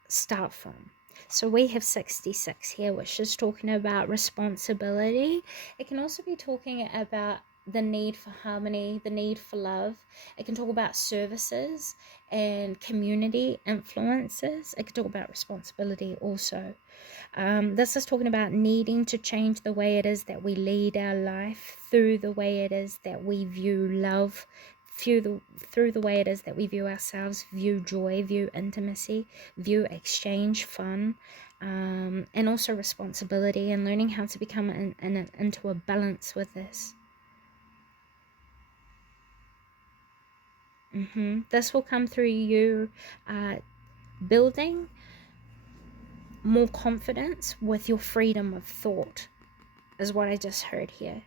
start from? So we have 66 here, which is talking about responsibility. It can also be talking about the need for harmony, the need for love. It can talk about services and community influences. It can talk about responsibility also. This is talking about needing to change the way it is that we lead our life, through the way it is that we view love, through the way it is that we view ourselves, view joy, view intimacy, view exchange, fun, and also responsibility, and learning how to become into a balance with this. This will come through you building more confidence with your freedom of thought, is what I just heard here.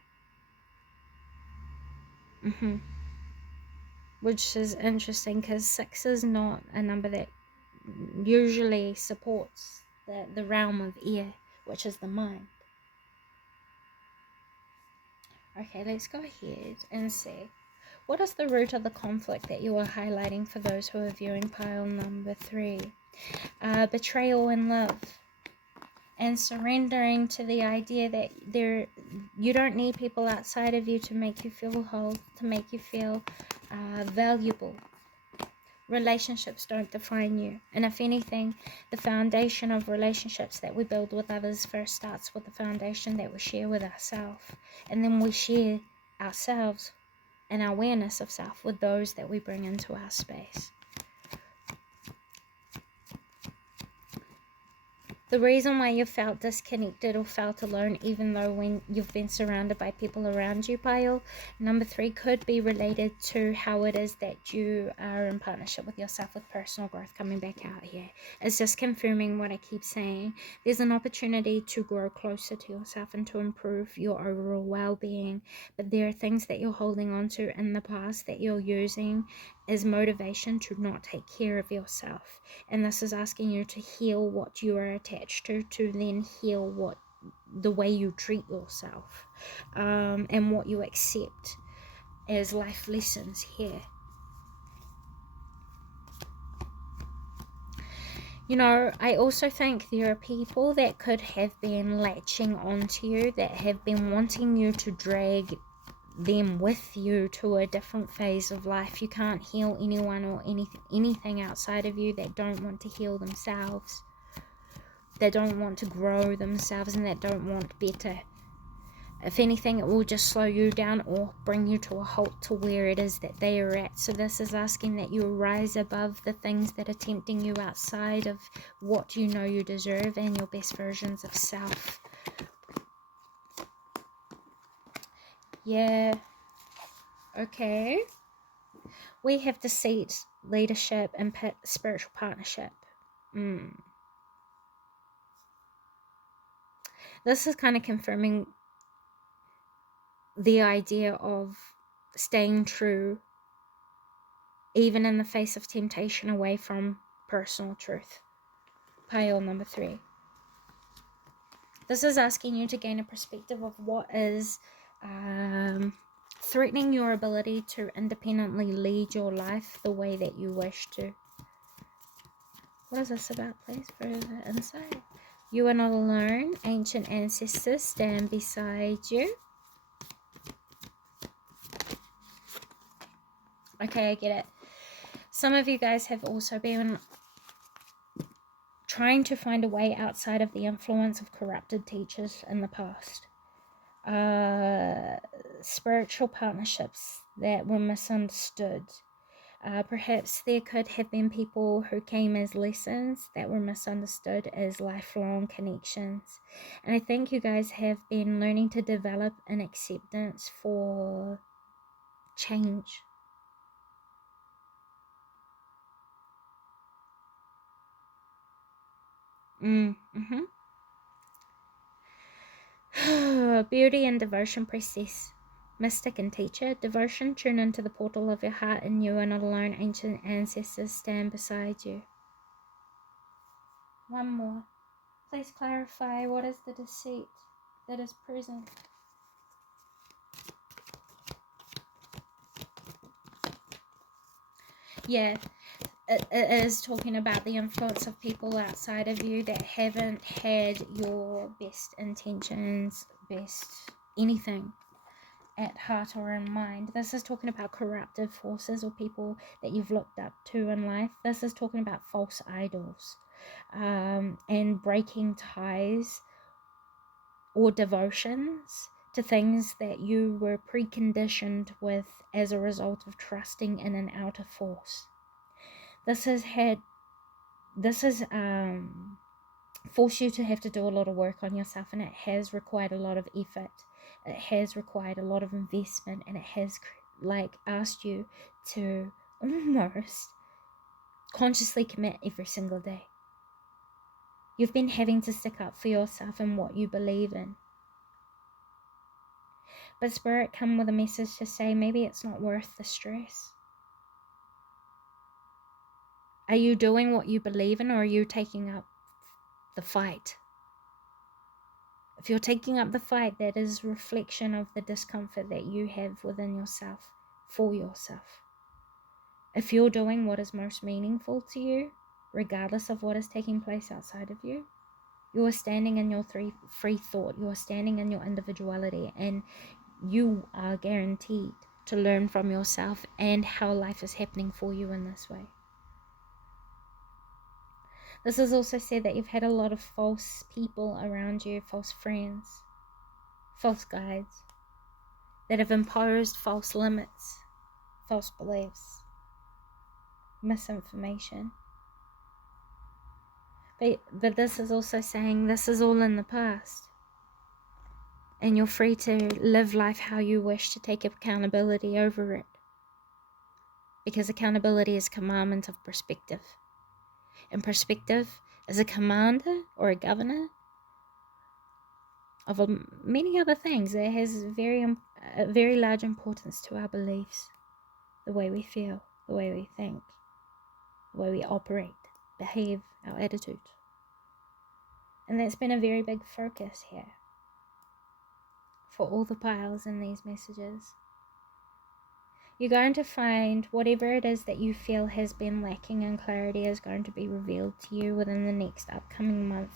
Which is interesting, because 6 is not a number that usually supports the realm of air, which is the mind. Okay, let's go ahead and see. What is the root of the conflict that you are highlighting for those who are viewing pile number 3? Betrayal in love. And surrendering to the idea that you don't need people outside of you to make you feel whole, to make you feel valuable. Relationships don't define you. And if anything, the foundation of relationships that we build with others first starts with the foundation that we share with ourselves. And then we share ourselves and our awareness of self with those that we bring into our space. The reason why you felt disconnected or felt alone, even though when you've been surrounded by people around you, pile number 3, could be related to how it is that you are in partnership with yourself, with personal growth coming back out here. It's just confirming what I keep saying. There's an opportunity to grow closer to yourself and to improve your overall well-being, but there are things that you're holding on to in the past that you're using as motivation to not take care of yourself. And this is asking you to heal what you are attached to then heal the way you treat yourself, and what you accept as life lessons here. You know, I also think there are people that could have been latching onto you, that have been wanting you to drag them with you to a different phase of life. You can't heal anyone or anything outside of you that don't want to heal themselves, that don't want to grow themselves, and that don't want better. If anything, it will just slow you down or bring you to a halt to where it is that they are at. So this is asking that you rise above the things that are tempting you outside of what you know you deserve and your best versions of self. Yeah. Okay. We have deceit, leadership, and spiritual partnership. This is kind of confirming the idea of staying true, even in the face of temptation, away from personal truth. Pile number 3. This is asking you to gain a perspective of what is threatening your ability to independently lead your life the way that you wish to. What is this about, please? Further insight. You are not alone. Ancient ancestors stand beside you. Okay, I get it. Some of you guys have also been trying to find a way outside of the influence of corrupted teachers in the past. Spiritual partnerships that were misunderstood. Perhaps there could have been people who came as lessons that were misunderstood as lifelong connections. And I think you guys have been learning to develop an acceptance for change. Beauty and devotion priestess. Mystic and teacher, devotion, tune into the portal of your heart, and you are not alone. Ancient ancestors stand beside you. One more. Please clarify, what is the deceit that is present? Yeah, it is talking about the influence of people outside of you that haven't had your best intentions, best anything at heart or in mind. This is talking about corruptive forces or people that you've looked up to in life. This is talking about false idols, and breaking ties or devotions to things that you were preconditioned with as a result of trusting in an outer force. This has forced you to have to do a lot of work on yourself, and it has required a lot of effort. It has required a lot of investment, and it has asked you to almost consciously commit every single day. You've been having to stick up for yourself and what you believe in. But Spirit come with a message to say maybe it's not worth the stress. Are you doing what you believe in, or are you taking up the fight? If you're taking up the fight, that is reflection of the discomfort that you have within yourself, for yourself. If you're doing what is most meaningful to you, regardless of what is taking place outside of you, you are standing in your free thought, you are standing in your individuality, and you are guaranteed to learn from yourself and how life is happening for you in this way. This is also said that you've had a lot of false people around you, false friends, false guides, that have imposed false limits, false beliefs, misinformation. But this is also saying this is all in the past. And you're free to live life how you wish, to take accountability over it. Because accountability is commandment of perspective. And perspective is a commander or a governor of many other things. It has very large importance to our beliefs, the way we feel, the way we think, the way we operate, behave, our attitude. And that's been a very big focus here for all the piles in these messages. You're going to find whatever it is that you feel has been lacking in clarity is going to be revealed to you within the next upcoming month,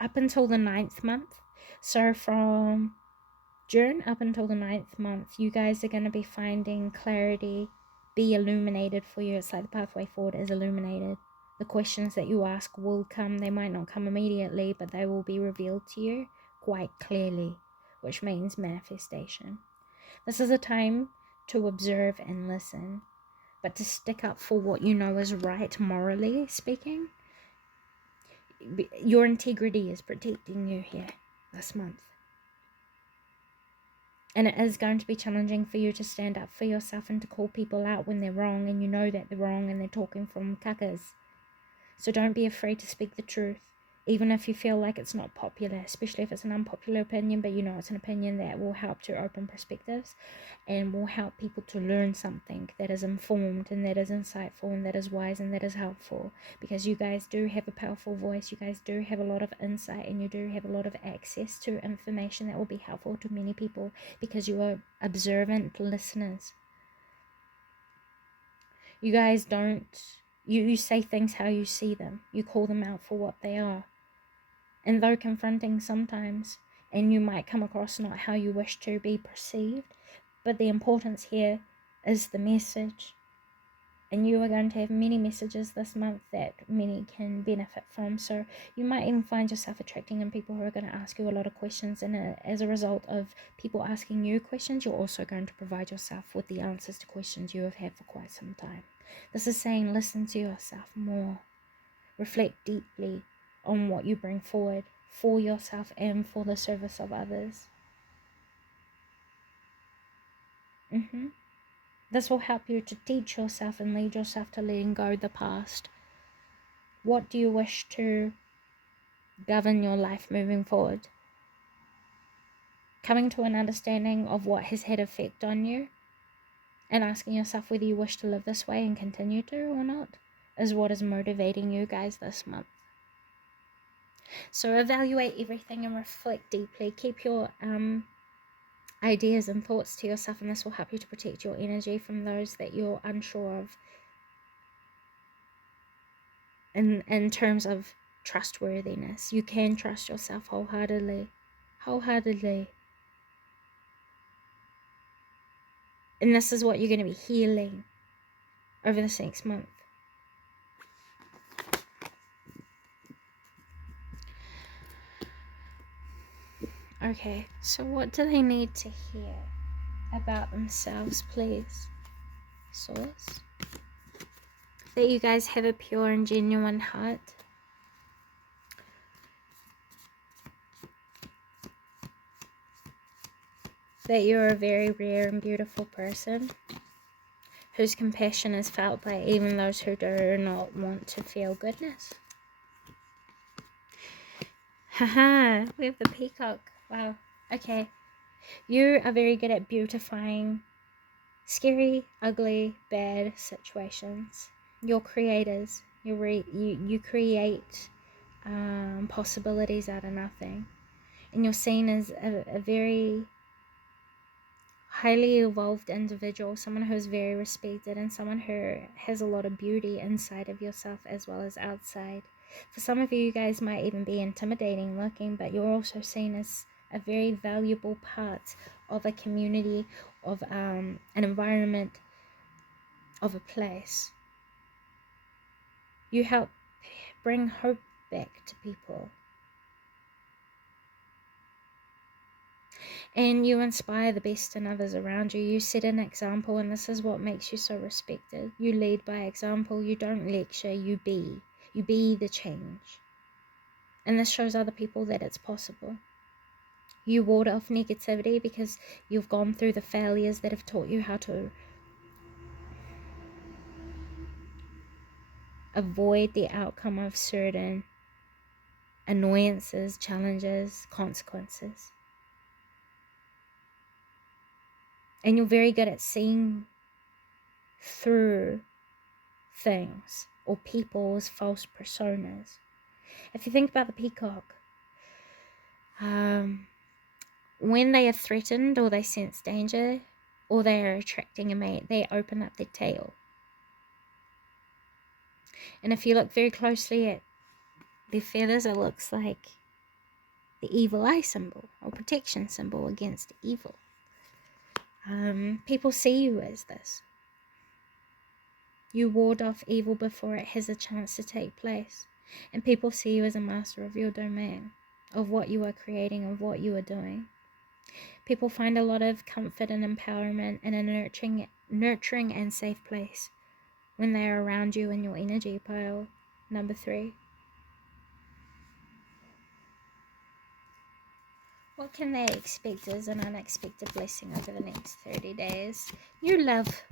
up until the 9th month. So from June up until the 9th month, you guys are going to be finding clarity be illuminated for you. It's like the pathway forward is illuminated. The questions that you ask will come. They might not come immediately, but they will be revealed to you quite clearly, which means manifestation. This is a time to observe and listen, but to stick up for what you know is right, morally speaking. Your integrity is protecting you here this month. And it is going to be challenging for you to stand up for yourself and to call people out when they're wrong, and you know that they're wrong and they're talking from kakas. So don't be afraid to speak the truth, even if you feel like it's not popular, especially if it's an unpopular opinion, but you know it's an opinion that will help to open perspectives and will help people to learn something that is informed and that is insightful and that is wise and that is helpful. Because you guys do have a powerful voice, you guys do have a lot of insight, and you do have a lot of access to information that will be helpful to many people because you are observant listeners. You guys don't, you say things how you see them. You call them out for what they are. And though confronting sometimes, and you might come across not how you wish to be perceived, but the importance here is the message. And you are going to have many messages this month that many can benefit from. So you might even find yourself attracting in people who are going to ask you a lot of questions. And as a result of people asking you questions, you're also going to provide yourself with the answers to questions you have had for quite some time. This is saying listen to yourself more. Reflect deeply on what you bring forward for yourself and for the service of others. This will help you to teach yourself and lead yourself to letting go the past. What do you wish to govern your life moving forward? coming to an understanding of what has had effect on you, and asking yourself whether you wish to live this way and continue to or not, is what is motivating you guys this month. So evaluate everything and reflect deeply. Keep your ideas and thoughts to yourself, and this will help you to protect your energy from those that you're unsure of in terms of trustworthiness. You can trust yourself wholeheartedly. And this is what you're going to be healing over this next month. Okay, so what do they need to hear about themselves, please? Source. That you guys have a pure and genuine heart. That you're a very rare and beautiful person whose compassion is felt by even those who do not want to feel goodness. Haha, we have the peacock. Wow. Okay. You are very good at beautifying scary, ugly, bad situations. You're creators. You create possibilities out of nothing. And you're seen as a very highly evolved individual, someone who is very respected, and someone who has a lot of beauty inside of yourself as well as outside. For some of you, you guys might even be intimidating looking, but you're also seen as a very valuable part of a community, of an environment, of a place. You help bring hope back to people. And you inspire the best in others around you. You set an example, and this is what makes you so respected. You lead by example. You don't lecture, you be. You be the change. And this shows other people that it's possible. You ward off negativity because you've gone through the failures that have taught you how to avoid the outcome of certain annoyances, challenges, consequences. And you're very good at seeing through things or people's false personas. If you think about the peacock, when they are threatened or they sense danger or they are attracting a mate, they open up their tail. And if you look very closely at their feathers, it looks like the evil eye symbol or protection symbol against evil. People see you as this. You ward off evil before it has a chance to take place. And people see you as a master of your domain, of what you are creating, of what you are doing. People find a lot of comfort and empowerment in a nurturing and safe place when they are around you in your energy pile. Number 3. What can they expect as an unexpected blessing over the next 30 days? New love.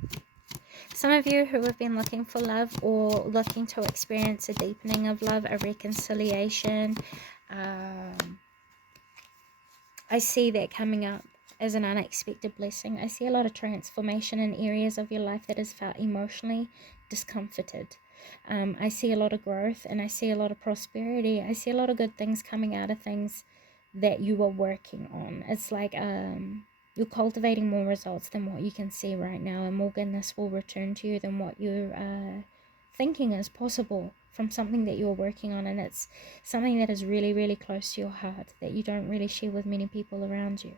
Some of you who have been looking for love or looking to experience a deepening of love, a reconciliation, I see that coming up as an unexpected blessing. I see a lot of transformation in areas of your life that has felt emotionally discomforted. I see a lot of growth, and I see a lot of prosperity. I see a lot of good things coming out of things that you are working on. It's like you're cultivating more results than what you can see right now, and more goodness will return to you than what you're thinking is possible from something that you're working on. And it's something that is really, really close to your heart that you don't really share with many people around you.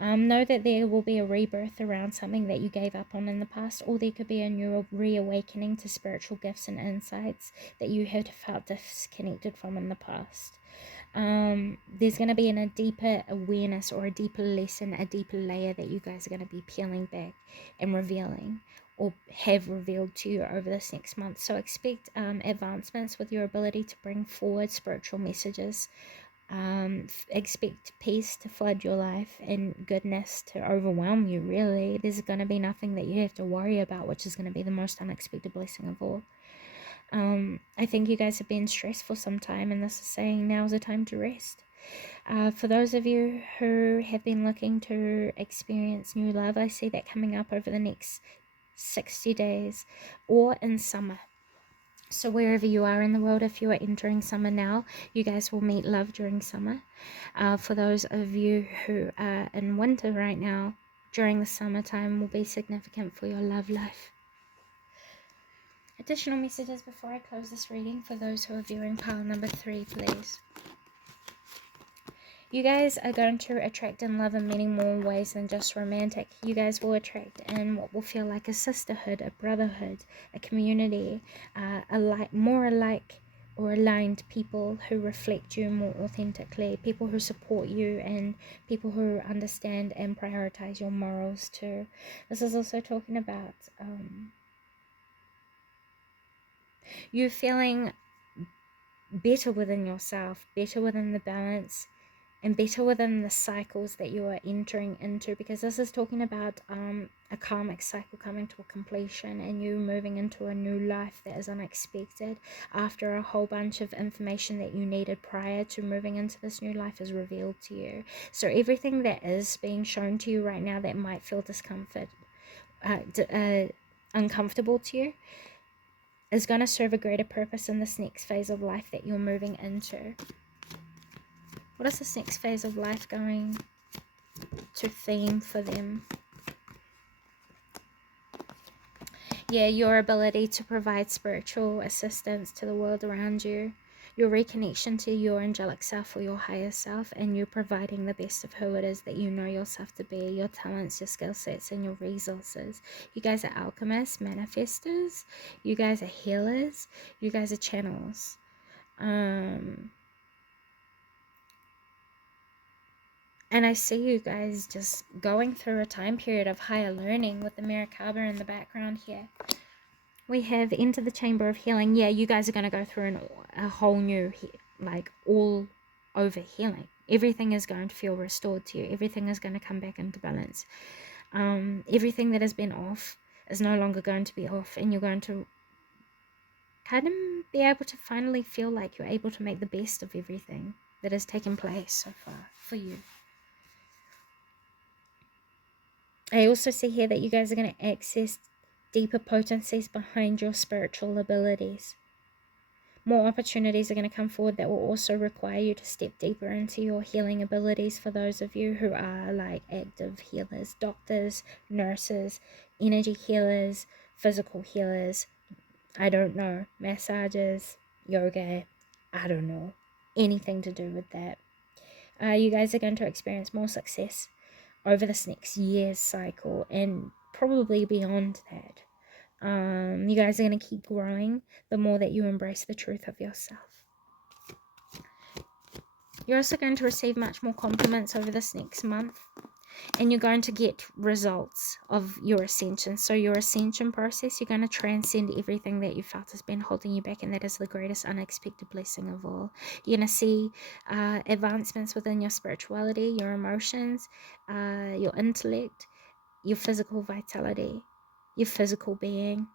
Know that there will be a rebirth around something that you gave up on in the past, or there could be a new reawakening to spiritual gifts and insights that you had felt disconnected from in the past. There's going to be a deeper awareness or a deeper lesson, a deeper layer that you guys are going to be peeling back and revealing, or have revealed to you over this next month. So expect advancements with your ability to bring forward spiritual messages. Expect peace to flood your life and goodness to overwhelm you. Really, there's going to be nothing that you have to worry about, which is going to be the most unexpected blessing of all. I think you guys have been stressed for some time, and this is saying now's the time to rest. For those of you who have been looking to experience new love, I see that coming up over the next 60 days or in summer. So wherever you are in the world, if you are entering summer now, you guys will meet love during summer. For those of you who are in winter right now, during the summertime will be significant for your love life. Additional messages before I close this reading for those who are viewing pile number 3, please. You guys are going to attract in love in many more ways than just romantic. You guys will attract in what will feel like a sisterhood, a brotherhood, a community, more alike or aligned people who reflect you more authentically, people who support you, and people who understand and prioritize your morals too. This is also talking about you feeling better within yourself, better within the balance, and better within the cycles that you are entering into, because this is talking about a karmic cycle coming to a completion and you moving into a new life that is unexpected after a whole bunch of information that you needed prior to moving into this new life is revealed to you. So everything that is being shown to you right now that might feel uncomfortable to you is going to serve a greater purpose in this next phase of life that you're moving into. What is this next phase of life going to theme for them? Yeah, your ability to provide spiritual assistance to the world around you, your reconnection to your angelic self or your higher self, and you providing the best of who it is that you know yourself to be, your talents, your skill sets, and your resources. You guys are alchemists, manifestors, you guys are healers, you guys are channels. And I see you guys just going through a time period of higher learning with the Merkaba in the background here. We have entered the chamber of healing. Yeah, you guys are going to go through a whole new, like, all over healing. Everything is going to feel restored to you. Everything is going to come back into balance. Everything that has been off is no longer going to be off. And you're going to kind of be able to finally feel like you're able to make the best of everything that has taken place so far for you. I also see here that you guys are going to access deeper potencies behind your spiritual abilities. More opportunities are going to come forward that will also require you to step deeper into your healing abilities for those of you who are like active healers, doctors, nurses, energy healers, physical healers, I don't know, massages, yoga, I don't know, anything to do with that. You guys are going to experience more success over this next year's cycle and probably beyond that. You guys are going to keep growing the more that you embrace the truth of yourself. You're also going to receive much more compliments over this next month, and you're going to get results of your ascension. So your ascension process, you're going to transcend everything that you felt has been holding you back, and that is the greatest unexpected blessing of all. You're going to see advancements within your spirituality, your emotions, your intellect, your physical vitality, your physical being,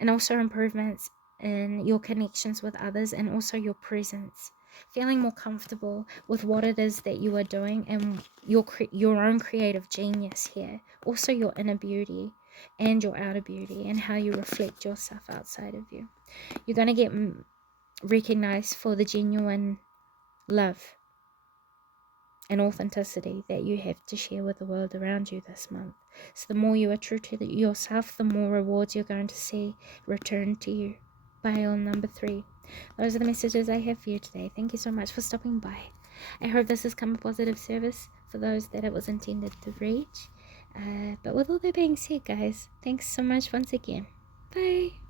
and also improvements in your connections with others and also your presence. Feeling more comfortable with what it is that you are doing and your own creative genius here. Also your inner beauty and your outer beauty and how you reflect yourself outside of you. You're going to get recognized for the genuine love and authenticity that you have to share with the world around you this month. So the more you are true to yourself, the more rewards you're going to see return to you. Pile number 3. Those are the messages I have for you today. Thank you so much for stopping by. I hope this has come a positive service for those that it was intended to reach. But with all that being said, guys, thanks so much once again. Bye.